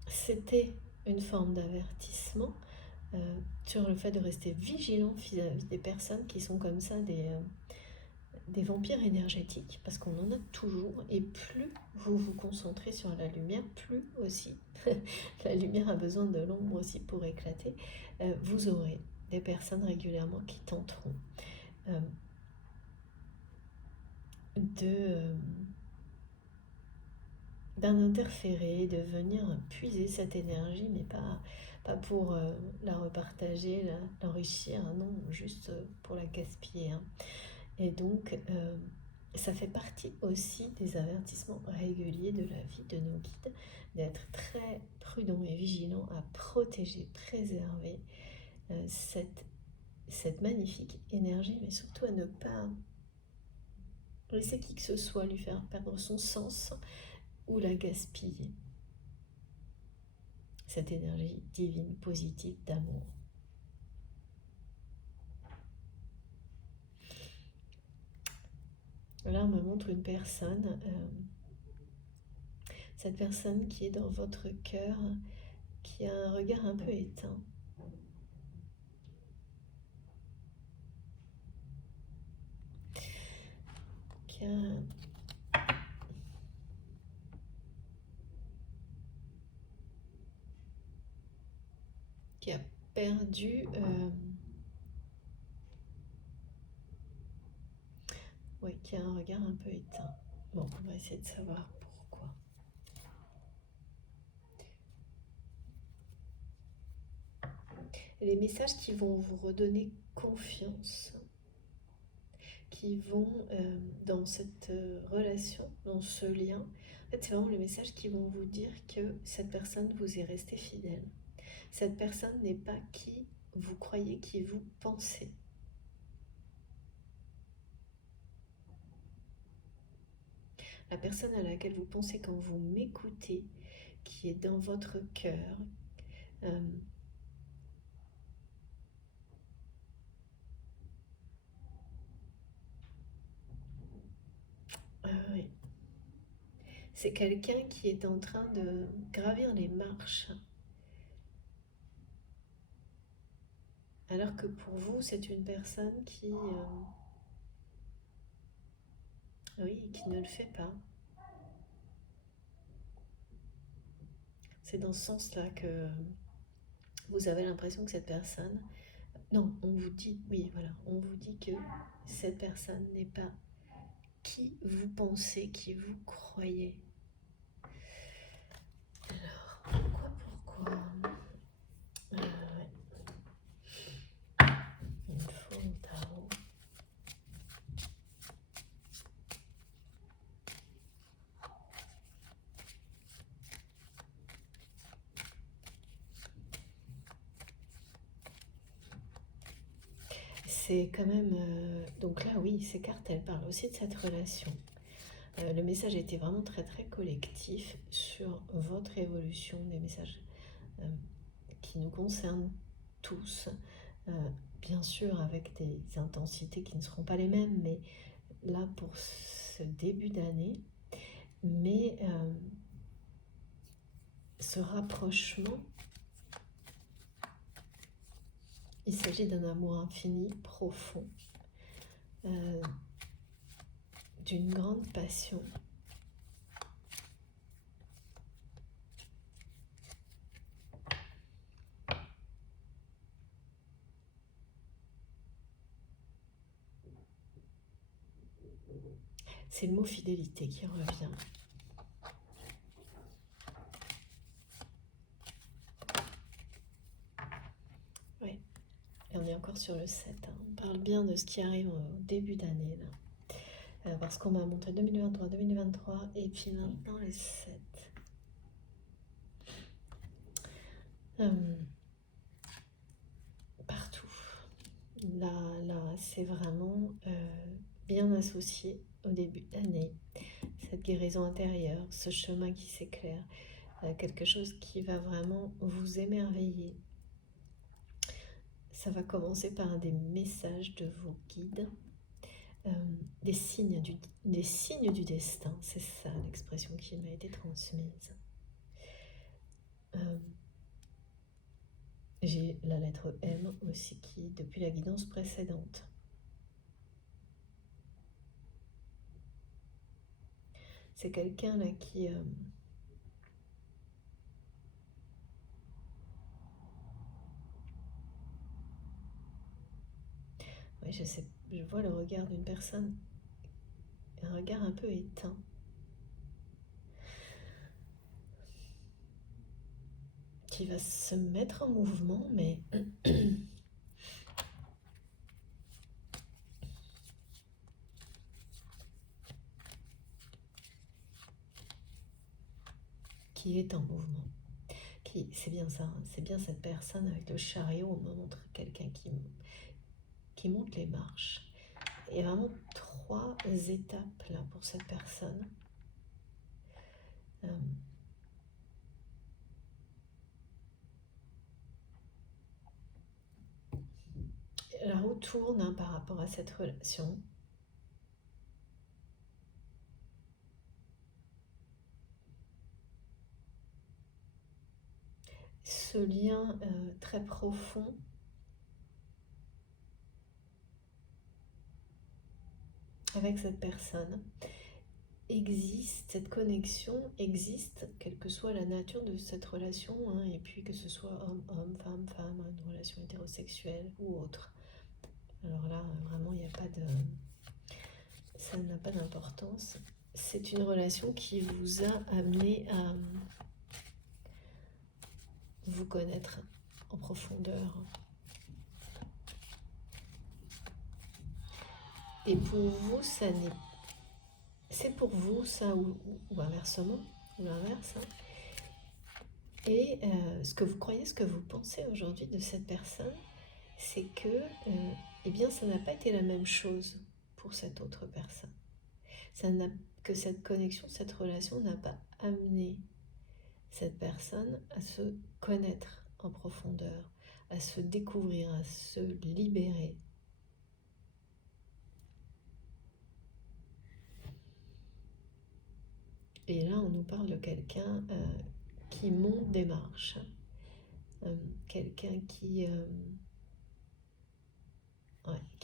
c'était une forme d'avertissement sur le fait de rester vigilant vis-à-vis des personnes qui sont comme ça, des vampires énergétiques, parce qu'on en a toujours, et plus vous vous concentrez sur la lumière, plus aussi la lumière a besoin de l'ombre aussi pour éclater, vous aurez des personnes régulièrement qui tenteront d'en interférer, de venir puiser cette énergie, mais pas pour la repartager, l'enrichir, non, juste pour la gaspiller, hein. Et donc, ça fait partie aussi des avertissements réguliers de la vie de nos guides, d'être très prudent et vigilant à protéger, préserver cette magnifique énergie, mais surtout à ne pas laisser qui que ce soit lui faire perdre son sens ou la gaspiller. Cette énergie divine, positive, d'amour. Là, on me montre une personne, cette personne qui est dans votre cœur, qui a un regard un peu éteint. Qui a perdu oui, qui a un regard un peu éteint. Bon, on va essayer de savoir pourquoi. Les messages qui vont vous redonner confiance, qui vont, dans cette relation, dans ce lien, en fait, c'est vraiment les messages qui vont vous dire que cette personne vous est restée fidèle. Cette personne n'est pas qui vous croyez, qui vous pensez. La personne à laquelle vous pensez quand vous m'écoutez, qui est dans votre cœur, oui. C'est quelqu'un qui est en train de gravir les marches, alors que pour vous, c'est une personne qui, oui, qui ne le fait pas. C'est dans ce sens-là que vous avez l'impression que cette personne... Non, on vous dit, oui, voilà, on vous dit que cette personne n'est pas qui vous pensez, qui vous croyez. Alors, pourquoi ouais. Il me faut un tarot. C'est quand même... donc là, oui, ces cartes, elles parlent aussi de cette relation. Le message était vraiment très très collectif sur votre évolution, des messages qui nous concernent tous. Bien sûr avec des intensités qui ne seront pas les mêmes, mais là pour ce début d'année. Mais ce rapprochement, il s'agit d'un amour infini, profond, d'une grande passion. C'est le mot fidélité qui revient. Oui, et on est encore sur le 7. Hein. On parle bien de ce qui arrive au début d'année, là. Parce qu'on m'a montré 2023, 2023, et puis maintenant le 7. Partout. Là, c'est vraiment bien associé au début d'année. Cette guérison intérieure, ce chemin qui s'éclaire, quelque chose qui va vraiment vous émerveiller. Ça va commencer par des messages de vos guides, des signes du destin, c'est ça l'expression qui m'a été transmise. J'ai la lettre M aussi qui, depuis la guidance précédente. C'est quelqu'un là qui... oui, je vois le regard d'une personne, un regard un peu éteint. Qui va se mettre en mouvement, mais qui est en mouvement. C'est bien ça, hein, c'est bien cette personne avec le chariot. On me montre quelqu'un qui monte les marches. Il y a vraiment 3 étapes là pour cette personne. La roue tourne hein, par rapport à cette relation. Ce lien très profond avec cette personne existe, cette connexion existe, quelle que soit la nature de cette relation, hein, et puis que ce soit homme-homme, femme-femme, une relation hétérosexuelle ou autre. Alors là, vraiment, il n'y a pas de... ça n'a pas d'importance. C'est une relation qui vous a amené à vous connaître en profondeur. Et pour vous, ça n'est... C'est pour vous, ça, ou inversement, ou l'inverse. Hein. Et ce que vous croyez, ce que vous pensez aujourd'hui de cette personne, c'est que, eh bien, ça n'a pas été la même chose pour cette autre personne. Ça n'a, que cette connexion, cette relation n'a pas amené cette personne à se connaître en profondeur, à se découvrir, à se libérer. Et là, on nous parle de quelqu'un qui monte des marches, quelqu'un qui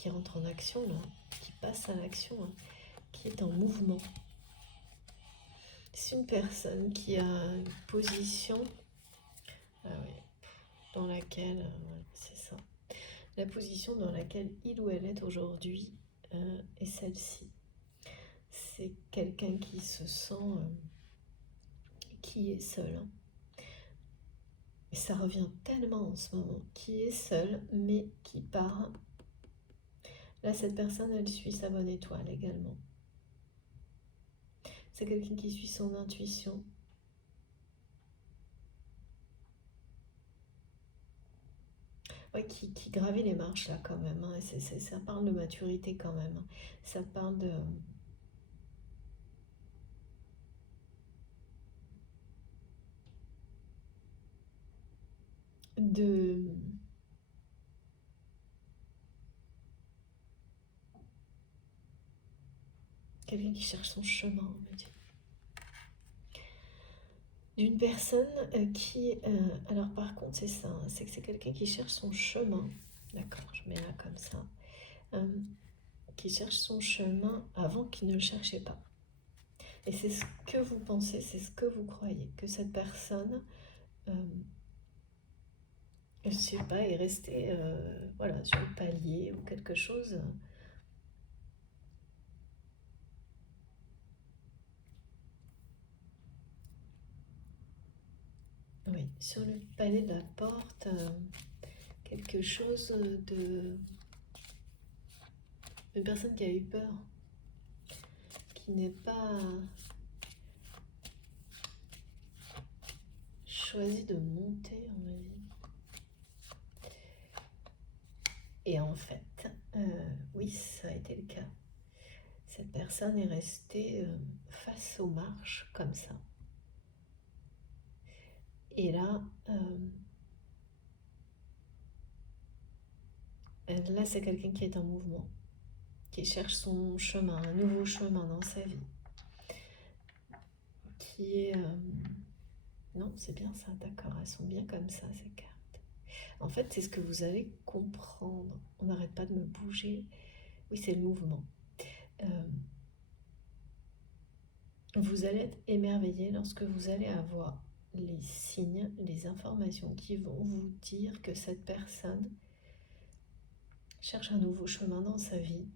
rentre en action, là, qui passe à l'action, hein, qui est en mouvement. C'est une personne qui a une position dans laquelle, c'est ça, la position dans laquelle il ou elle est aujourd'hui est celle-ci. C'est quelqu'un qui se sent, qui est seul. Hein. Et ça revient tellement en ce moment, qui est seul mais qui part. Là, cette personne, elle suit sa bonne étoile également. C'est quelqu'un qui suit son intuition. Ouais, qui gravit les marches là quand même. Hein. Ça parle de maturité quand même. Hein. Ça parle de quelqu'un qui cherche son chemin, on me dit. D'une personne qui... alors par contre, c'est ça, hein, c'est que c'est quelqu'un qui cherche son chemin. D'accord, je mets là comme ça. Qui cherche son chemin avant qu'il ne le cherchait pas. Et c'est ce que vous pensez, c'est ce que vous croyez, que cette personne, je ne sais pas, est restée voilà, sur le palier ou quelque chose. Oui, sur le palier de la porte, quelque chose de... Une personne qui a eu peur, qui n'est pas choisi de monter, on m'a dit. Et en fait, oui, ça a été le cas. Cette personne est restée face aux marches, comme ça. Et là, là c'est quelqu'un qui est en mouvement, qui cherche son chemin, un nouveau chemin dans sa vie. Qui est... non, c'est bien ça, d'accord, elles sont bien comme ça, ces cartes. En fait, c'est ce que vous allez comprendre. On n'arrête pas de me bouger. Oui, c'est le mouvement. Vous allez être émerveillé lorsque vous allez avoir les signes, les informations qui vont vous dire que cette personne cherche un nouveau chemin dans sa vie.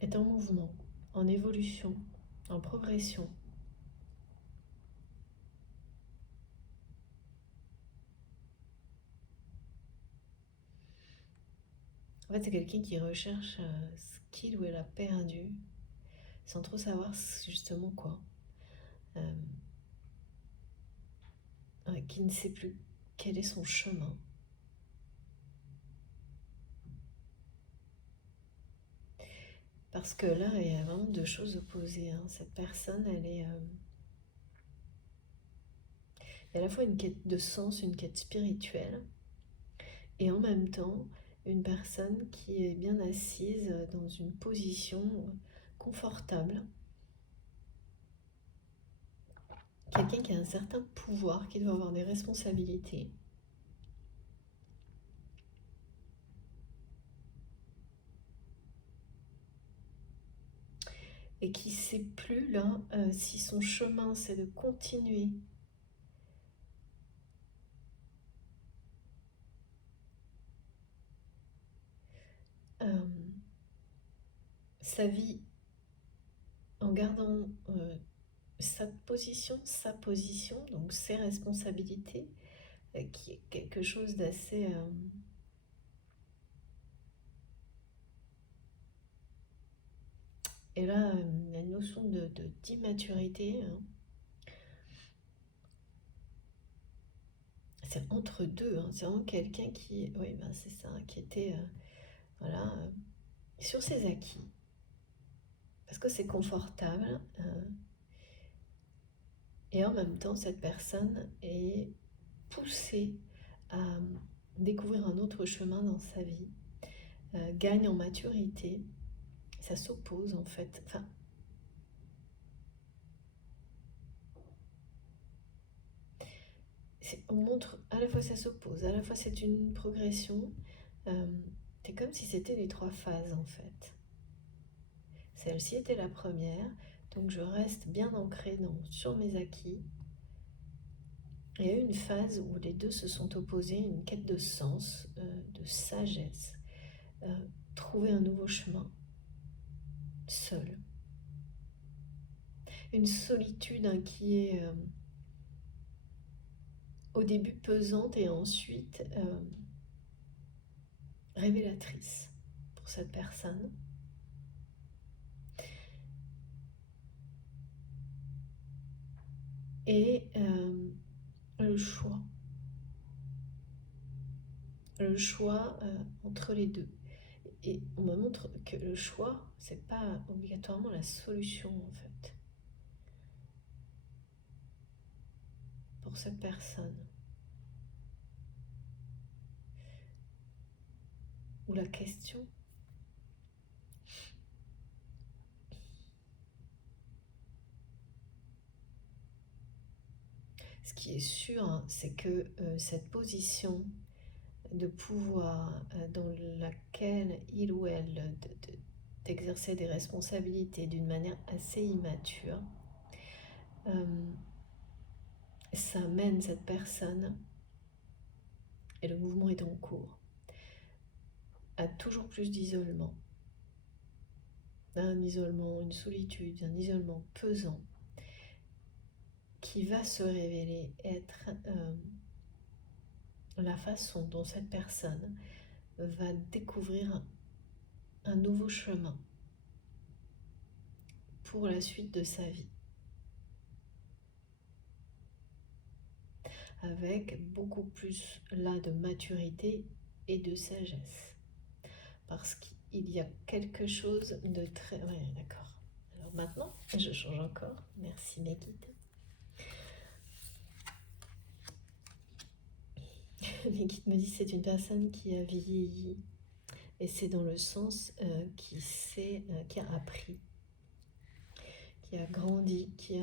Est en mouvement, en évolution, en progression. En fait, c'est quelqu'un qui recherche ce qu'il ou elle a perdu, sans trop savoir justement quoi. Qui ne sait plus quel est son chemin. Parce que là, il y a vraiment deux choses opposées. Hein. Cette personne, elle est... à la fois une quête de sens, une quête spirituelle, et en même temps, une personne qui est bien assise dans une position confortable. Quelqu'un qui a un certain pouvoir, qui doit avoir des responsabilités. Et qui ne sait plus là si son chemin c'est de continuer sa vie en gardant sa position, donc ses responsabilités, qui est quelque chose d'assez... et là, la notion d'immaturité, hein, c'est entre deux, hein, c'est vraiment quelqu'un qui, oui, ben c'est ça, qui était, voilà, sur ses acquis, parce que c'est confortable, et en même temps, cette personne est poussée à découvrir un autre chemin dans sa vie, gagne en maturité, ça s'oppose en fait, enfin, on montre à la fois ça s'oppose, à la fois c'est une progression, euh, c'est comme si c'était les trois phases en fait. Celle-ci était la première, donc je reste bien ancrée sur mes acquis. Il y a eu une phase où les deux se sont opposés, une quête de sens, de sagesse, trouver un nouveau chemin, seul. Une solitude hein, qui est au début pesante et ensuite révélatrice pour cette personne. Et le choix. Le choix entre les deux. Et on me montre que le choix, c'est pas obligatoirement la solution en fait. Pour cette personne. Ou la question. Ce qui est sûr, hein, c'est que cette position de pouvoir dans laquelle il ou elle d'exercer des responsabilités d'une manière assez immature, ça mène cette personne, et le mouvement est en cours, à toujours plus d'isolement. Un isolement, une solitude, un isolement pesant qui va se révéler être la façon dont cette personne va découvrir un nouveau chemin pour la suite de sa vie. Avec beaucoup plus là de maturité et de sagesse. Parce qu'il y a quelque chose de très... Ouais, d'accord. Alors maintenant, je change encore. Merci mes guides. Mes guides me disent que c'est une personne qui a vieilli. Et c'est dans le sens qui a appris, qui a grandi, qui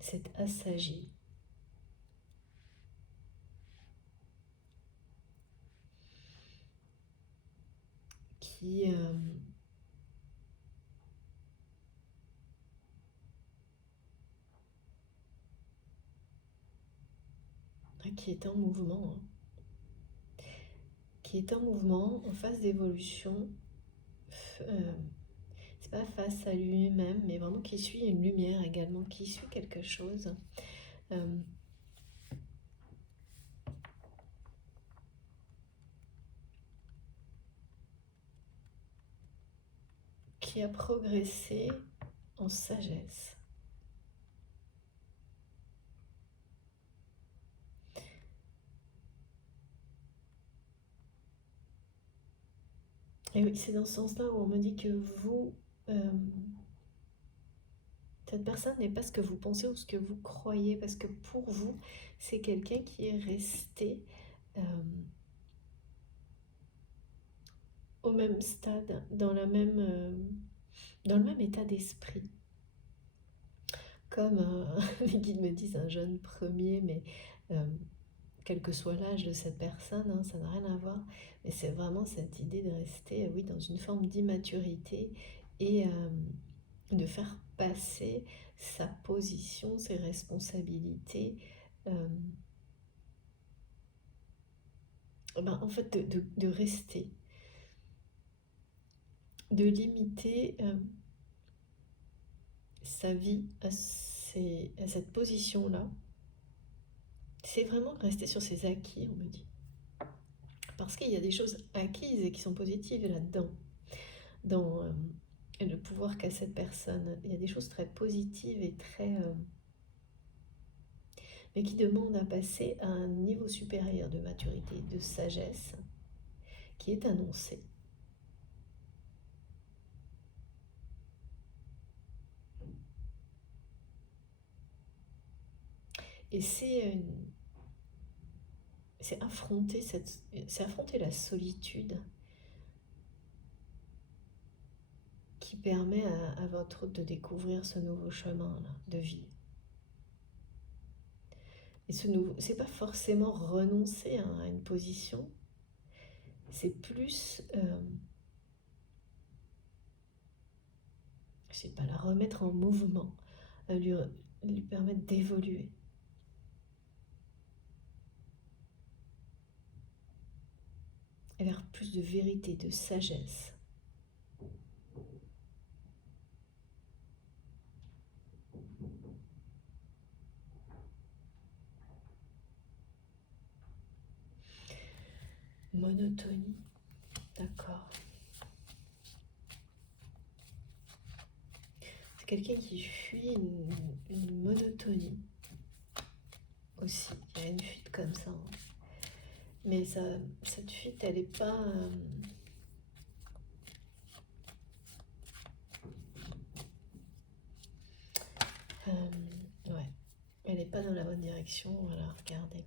s'est assagi. Qui est en mouvement, hein. Qui est en mouvement, en phase d'évolution, c'est pas face à lui-même, mais vraiment qui suit une lumière également, qui suit quelque chose. Qui a progressé en sagesse. Et oui, c'est dans ce sens-là où on me dit que vous, cette personne n'est pas ce que vous pensez ou ce que vous croyez, parce que pour vous, c'est quelqu'un qui est resté au même stade, dans le même état d'esprit. Comme les guides me disent, un jeune premier, mais quel que soit l'âge de cette personne, hein, ça n'a rien à voir. Mais c'est vraiment cette idée de rester, oui, dans une forme d'immaturité et de faire passer sa position, ses responsabilités, en fait de rester, de limiter sa vie à cette position-là, c'est vraiment rester sur ses acquis, on me dit. Parce qu'il y a des choses acquises et qui sont positives là-dedans, dans le pouvoir qu'a cette personne. Il y a des choses très positives et très... mais qui demandent à passer à un niveau supérieur de maturité, de sagesse, qui est annoncé. Et c'est affronter la solitude qui permet à votre hôte de découvrir ce nouveau chemin-là de vie. Et ce nouveau, c'est pas forcément renoncer à une position, c'est plus, je sais pas, la remettre en mouvement, lui permettre d'évoluer. Vers plus de vérité, de sagesse. Monotonie, d'accord. C'est quelqu'un qui fuit une monotonie aussi. Il y a une fuite comme ça, hein. Mais cette fuite, elle n'est pas... ouais, elle n'est pas dans la bonne direction, voilà, regardez.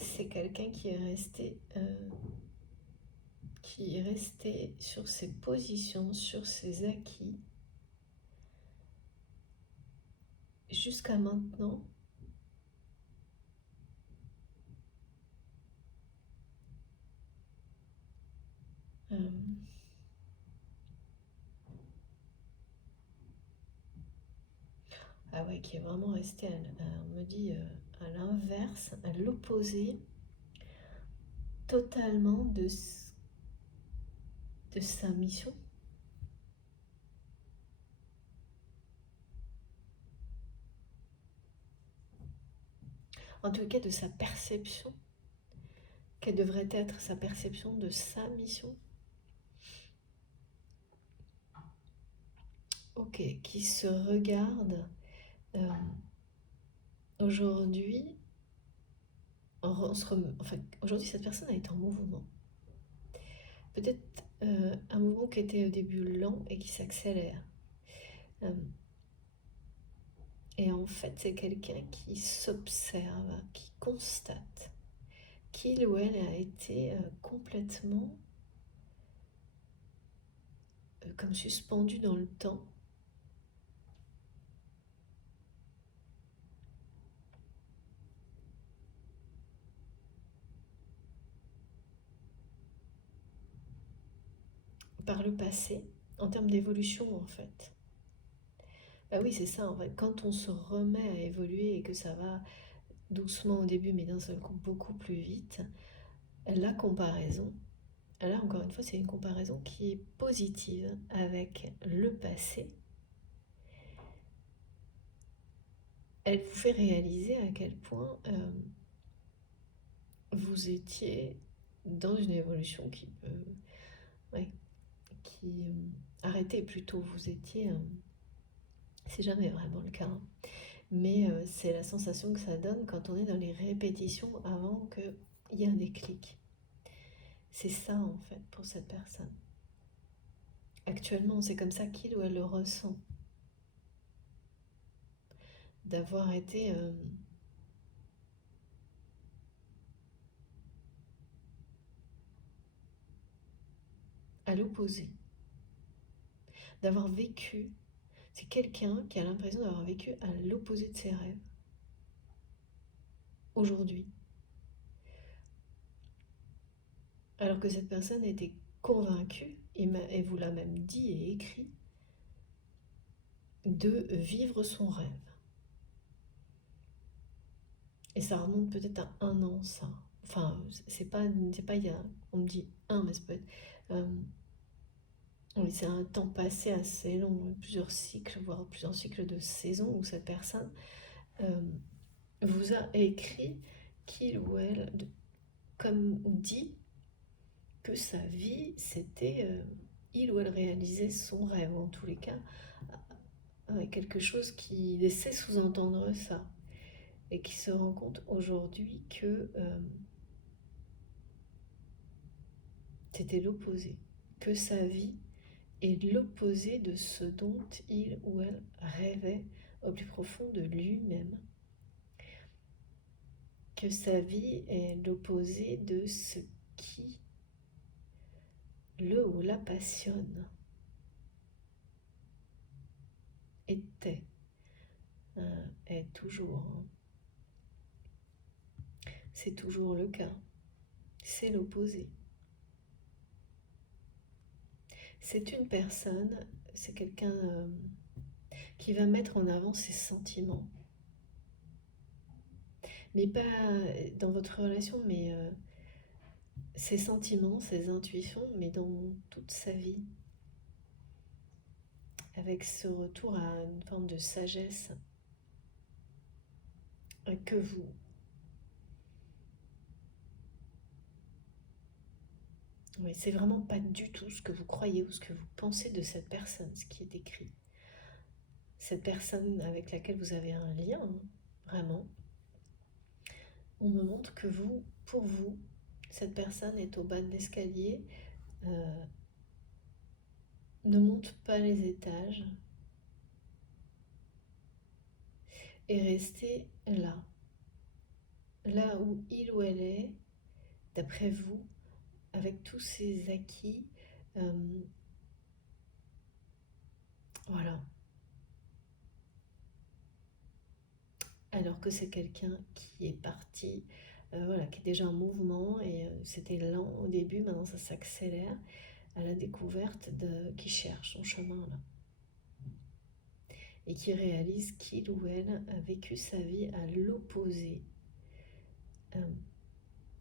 C'est quelqu'un qui est resté sur ses positions, sur ses acquis, jusqu'à maintenant. Euh, ah ouais, qui est vraiment resté, on me dit, à l'inverse, à l'opposé totalement de sa mission. En tout cas, de sa perception, quelle devrait être sa perception de sa mission. Ok, qui se regarde aujourd'hui. Aujourd'hui, cette personne a été en mouvement. Peut-être un mouvement qui était au début lent et qui s'accélère. Et en fait, c'est quelqu'un qui s'observe, qui constate qu'il ou elle a été complètement comme suspendu dans le temps. Par le passé, en termes d'évolution en fait. Bah oui, c'est ça en fait. Quand on se remet à évoluer et que ça va doucement au début, mais d'un seul coup beaucoup plus vite, la comparaison, là encore une fois, c'est une comparaison qui est positive avec le passé. Elle vous fait réaliser à quel point vous étiez dans une évolution qui peut... Ouais, qui... arrêtez plutôt, vous étiez... c'est jamais vraiment le cas, hein. Mais c'est la sensation que ça donne quand on est dans les répétitions avant qu'il y ait un déclic. C'est ça en fait pour cette personne. Actuellement, c'est comme ça qu'il ou elle le ressent. D'avoir été à l'opposé. D'avoir vécu, c'est quelqu'un qui a l'impression d'avoir vécu à l'opposé de ses rêves. Aujourd'hui. Alors que cette personne était convaincue et vous l'a même dit et écrit, de vivre son rêve. Et ça remonte peut-être à 1 an, ça. Enfin, c'est pas il y a, on me dit un, mais ça peut être... oui, c'est un temps passé assez long, plusieurs cycles, voire plusieurs cycles de saison où cette personne euh, vous a écrit qu'il ou elle, comme dit, que sa vie, c'était... il ou elle réalisait son rêve, en tous les cas, avec quelque chose qui laissait sous-entendre ça. Et qui se rend compte aujourd'hui que c'était l'opposé. Que sa vie est l'opposé de ce dont il ou elle rêvait au plus profond de lui-même. Que sa vie est l'opposé de ce qui le ou la passionne. Était, est toujours. C'est toujours le cas. C'est l'opposé. C'est une personne, c'est quelqu'un qui va mettre en avant ses sentiments. Mais pas dans votre relation, mais ses sentiments, ses intuitions, mais dans toute sa vie. Avec ce retour à une forme de sagesse que vous. Oui, c'est vraiment pas du tout ce que vous croyez ou ce que vous pensez de cette personne, ce qui est écrit. Cette personne avec laquelle vous avez un lien, vraiment. On me montre que vous, pour vous, cette personne est au bas de l'escalier, ne monte pas les étages et restez là. Là où il ou elle est, d'après vous, avec tous ses acquis, voilà. Alors que c'est quelqu'un qui est parti, voilà, qui est déjà en mouvement et c'était lent au début, maintenant ça s'accélère à la découverte qui cherche son chemin là et qui réalise qu'il ou elle a vécu sa vie à l'opposé.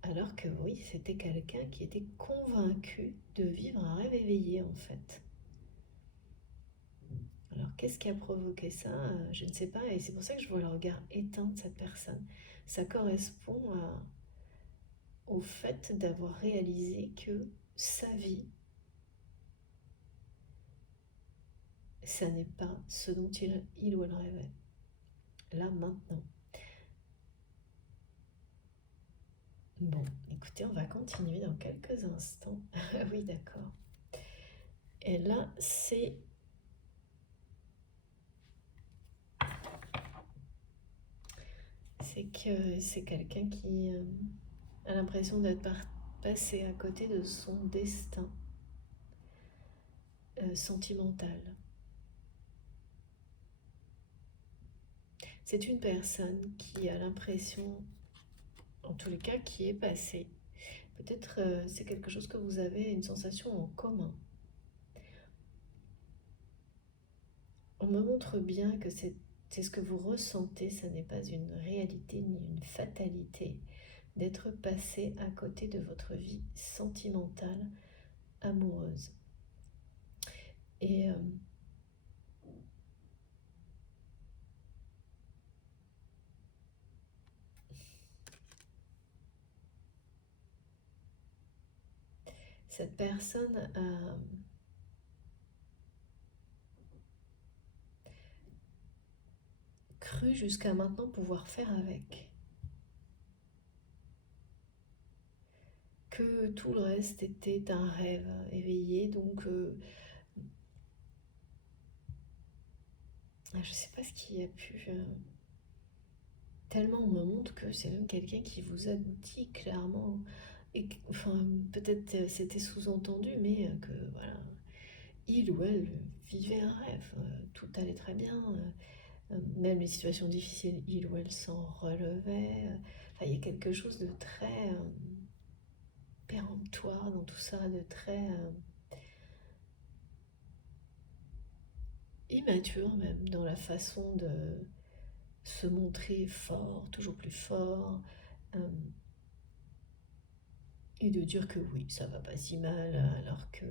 Alors que oui, c'était quelqu'un qui était convaincu de vivre un rêve éveillé en fait. Alors qu'est-ce qui a provoqué ça? Je ne sais pas et c'est pour ça que je vois le regard éteint de cette personne. Ça correspond au fait d'avoir réalisé que sa vie, ça n'est pas ce dont il ou elle rêvait. Là, maintenant. Bon, écoutez, on va continuer dans quelques instants. Ah oui, d'accord. Et là, c'est que c'est quelqu'un qui a l'impression d'être passé à côté de son destin sentimental. C'est une personne qui a l'impression, en tous les cas, qui est passée. Peut-être c'est quelque chose que vous avez, une sensation en commun. On me montre bien que c'est ce que vous ressentez, ça n'est pas une réalité ni une fatalité d'être passé à côté de votre vie sentimentale, amoureuse. Et cette personne a cru jusqu'à maintenant pouvoir faire avec. Que tout le reste était un rêve éveillé, donc je ne sais pas ce qui a pu... tellement on me montre que c'est même quelqu'un qui vous a dit clairement, et enfin peut-être c'était sous-entendu, mais que voilà, il ou elle vivait un rêve, tout allait très bien, même les situations difficiles, il ou elle s'en relevait. Enfin, il y a quelque chose de très péremptoire dans tout ça, de très immature même dans la façon de se montrer fort, toujours plus fort, euh, et de dire que oui, ça va pas si mal, alors que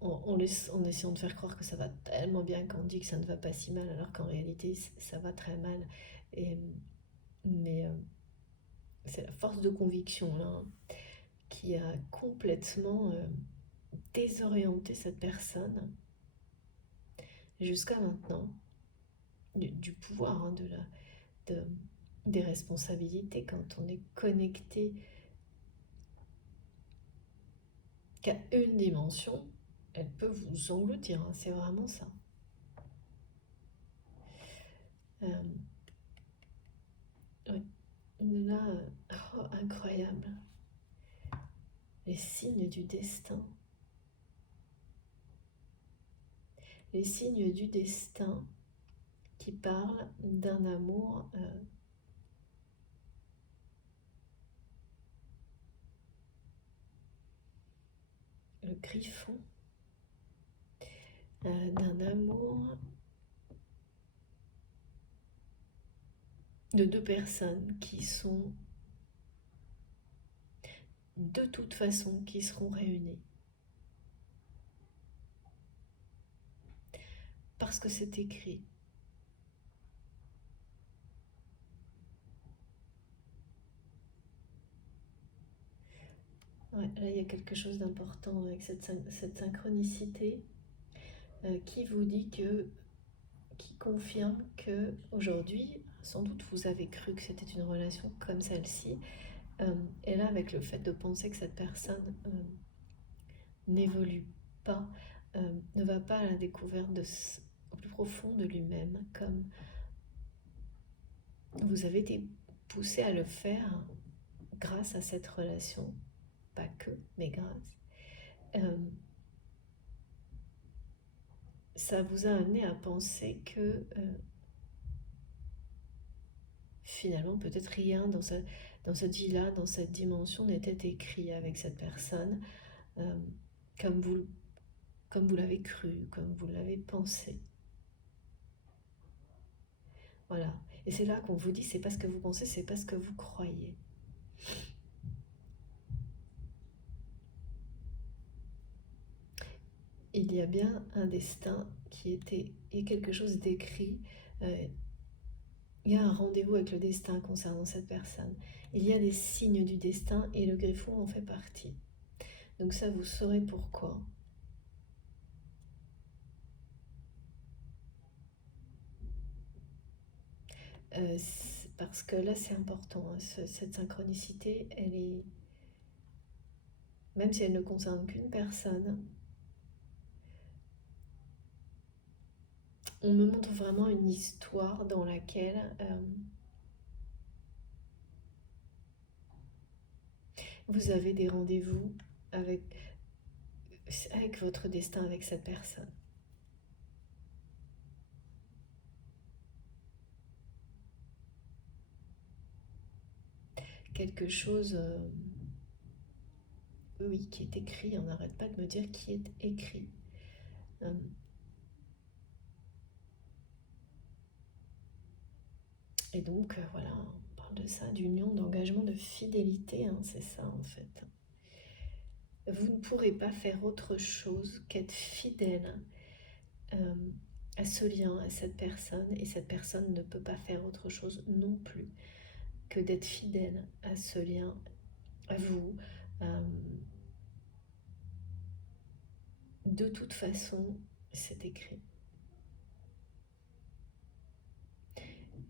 en essayant de faire croire que ça va tellement bien qu'on dit que ça ne va pas si mal, alors qu'en réalité ça va très mal. Et, mais c'est la force de conviction là, hein, qui a complètement désorienté cette personne jusqu'à maintenant, du pouvoir, hein, de- des responsabilités quand on est connecté qu'à une dimension, elle peut vous engloutir, hein, c'est vraiment ça. Euh, ouais. Là, oh, incroyable. Les signes du destin. Les signes du destin qui parlent d'un amour le griffon, d'un amour de deux personnes qui sont de toute façon qui seront réunies. Parce que c'est écrit. Ouais, là, il y a quelque chose d'important avec cette synchronicité qui vous dit que, qui confirme que aujourd'hui, sans doute vous avez cru que c'était une relation comme celle-ci, et là, avec le fait de penser que cette personne n'évolue pas, ne va pas à la découverte au plus profond de lui-même, comme vous avez été poussé à le faire grâce à cette relation, pas que, mais grâce. Ça vous a amené à penser que finalement peut-être rien dans cette vie-là, dans cette dimension n'était écrit avec cette personne euh, comme vous, comme vous l'avez cru, comme vous l'avez pensé. Voilà. Et c'est là qu'on vous dit, c'est pas ce que vous pensez, c'est pas ce que vous croyez. Il y a bien un destin qui était, et quelque chose d'écrit. euh, il y a un rendez-vous avec le destin concernant cette personne. Il y a des signes du destin et le griffon en fait partie. Donc ça, vous saurez pourquoi. Parce que là, c'est important, hein, cette synchronicité, elle est, même si elle ne concerne qu'une personne, on me montre vraiment une histoire dans laquelle vous avez des rendez-vous avec, avec votre destin, avec cette personne. Quelque chose, oui, qui est écrit, on n'arrête pas de me dire qui est écrit. Euh, et donc, voilà, on parle de ça, d'union, d'engagement, de fidélité, hein, c'est ça en fait. Vous ne pourrez pas faire autre chose qu'être fidèle euh, à ce lien, à cette personne, et cette personne ne peut pas faire autre chose non plus que d'être fidèle à ce lien, à vous. Euh, de toute façon, c'est écrit.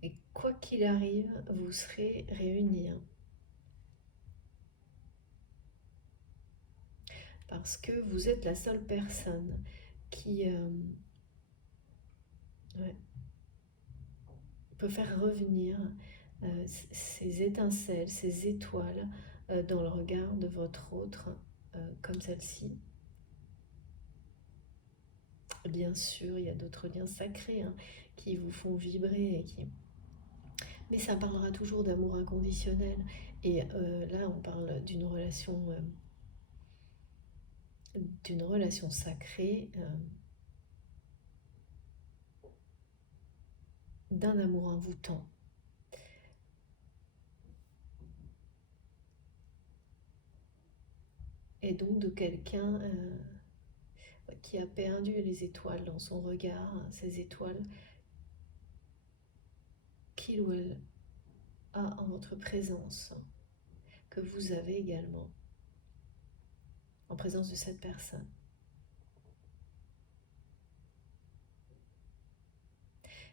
Et quoi qu'il arrive, vous serez réunis. Hein, parce que vous êtes la seule personne qui ouais, peut faire revenir ces étincelles, ces étoiles dans le regard de votre autre, comme celle-ci. Bien sûr, il y a d'autres liens sacrés hein, qui vous font vibrer et qui... Mais ça parlera toujours d'amour inconditionnel. Et là, on parle d'une relation sacrée d'un amour envoûtant. Et donc de quelqu'un qui a perdu les étoiles dans son regard, ces étoiles qu'il ou elle a en votre présence, que vous avez également, en présence de cette personne.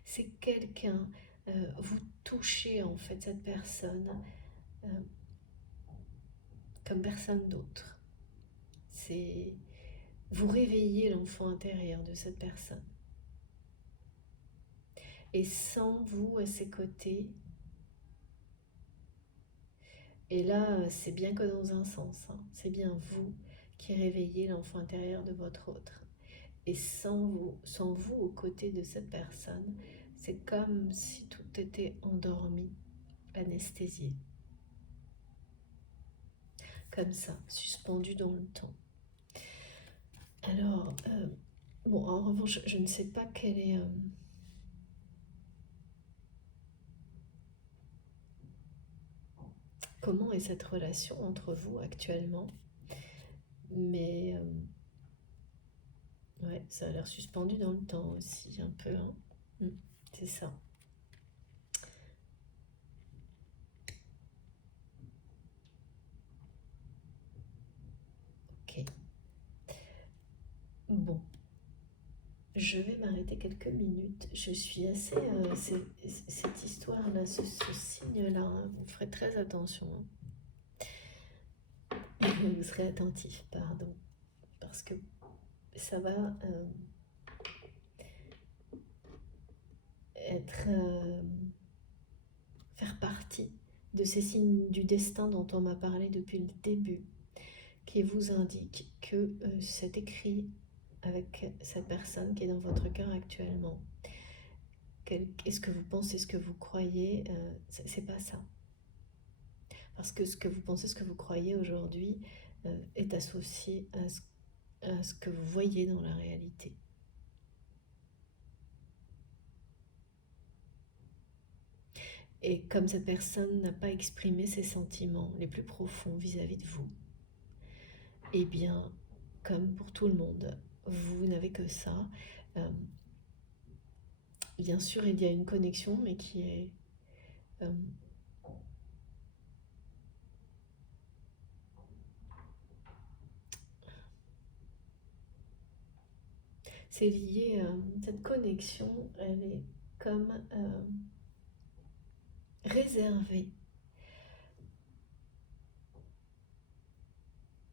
C'est quelqu'un, vous touchez en fait cette personne euh, comme personne d'autre. C'est vous réveillez l'enfant intérieur de cette personne. Et sans vous à ses côtés, et là c'est bien que dans un sens, hein, c'est bien vous qui réveillez l'enfant intérieur de votre autre. Et sans vous aux côtés de cette personne, c'est comme si tout était endormi, anesthésié. Comme ça, suspendu dans le temps. Alors, bon, en revanche, je ne sais pas quelle est... comment est cette relation entre vous actuellement. Mais, ouais, ça a l'air suspendu dans le temps aussi, un peu, hein. C'est ça. Ok. Bon. Je vais m'arrêter quelques minutes. Je suis assez... cette histoire-là, ce signe-là, hein, vous ferez très attention. Hein. Vous serez attentif, pardon. Parce que ça va être... faire partie de ces signes du destin dont on m'a parlé depuis le début, qui vous indique que c'est écrit avec cette personne qui est dans votre cœur actuellement. Est-ce que vous pensez, ce que vous croyez, c'est pas ça. Parce que ce que vous pensez, ce que vous croyez aujourd'hui est associé à ce que vous voyez dans la réalité. Et comme cette personne n'a pas exprimé ses sentiments les plus profonds vis-à-vis de vous, eh bien, comme pour tout le monde, vous n'avez que ça. Bien sûr, il y a une connexion, mais qui est... c'est lié, cette connexion, elle est comme réservée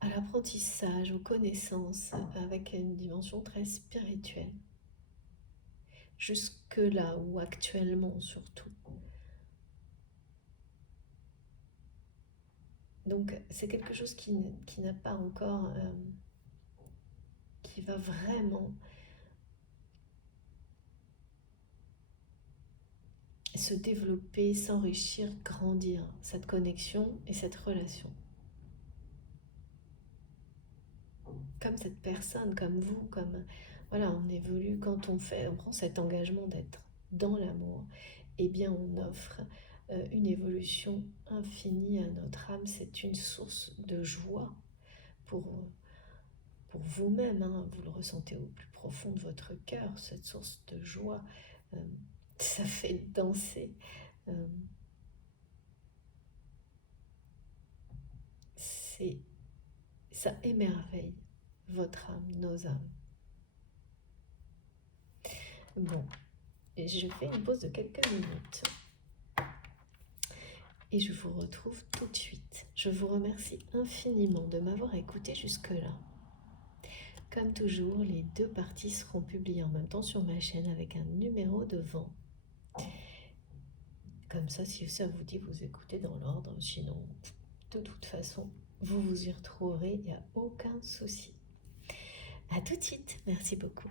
à l'apprentissage, aux connaissances, avec une dimension très spirituelle. Jusque-là, ou actuellement surtout. Donc c'est quelque chose qui n'a pas encore... qui va vraiment se développer, s'enrichir, grandir, cette connexion et cette relation. Comme cette personne, comme vous, comme... Voilà, on évolue quand on prend cet engagement d'être dans l'amour, eh bien on offre une évolution infinie à notre âme. C'est une source de joie pour vous-même, hein. Vous le ressentez au plus profond de votre cœur, cette source de joie. Ça fait danser. Ça émerveille votre âme, nos âmes. Bon, et je fais une pause de quelques minutes. Et je vous retrouve tout de suite. Je vous remercie infiniment de m'avoir écouté jusque-là. Comme toujours, les deux parties seront publiées en même temps sur ma chaîne avec un numéro devant. Comme ça, si ça vous dit, vous écoutez dans l'ordre. Sinon, de toute façon, vous vous y retrouverez, il n'y a aucun souci. À tout de suite, merci beaucoup.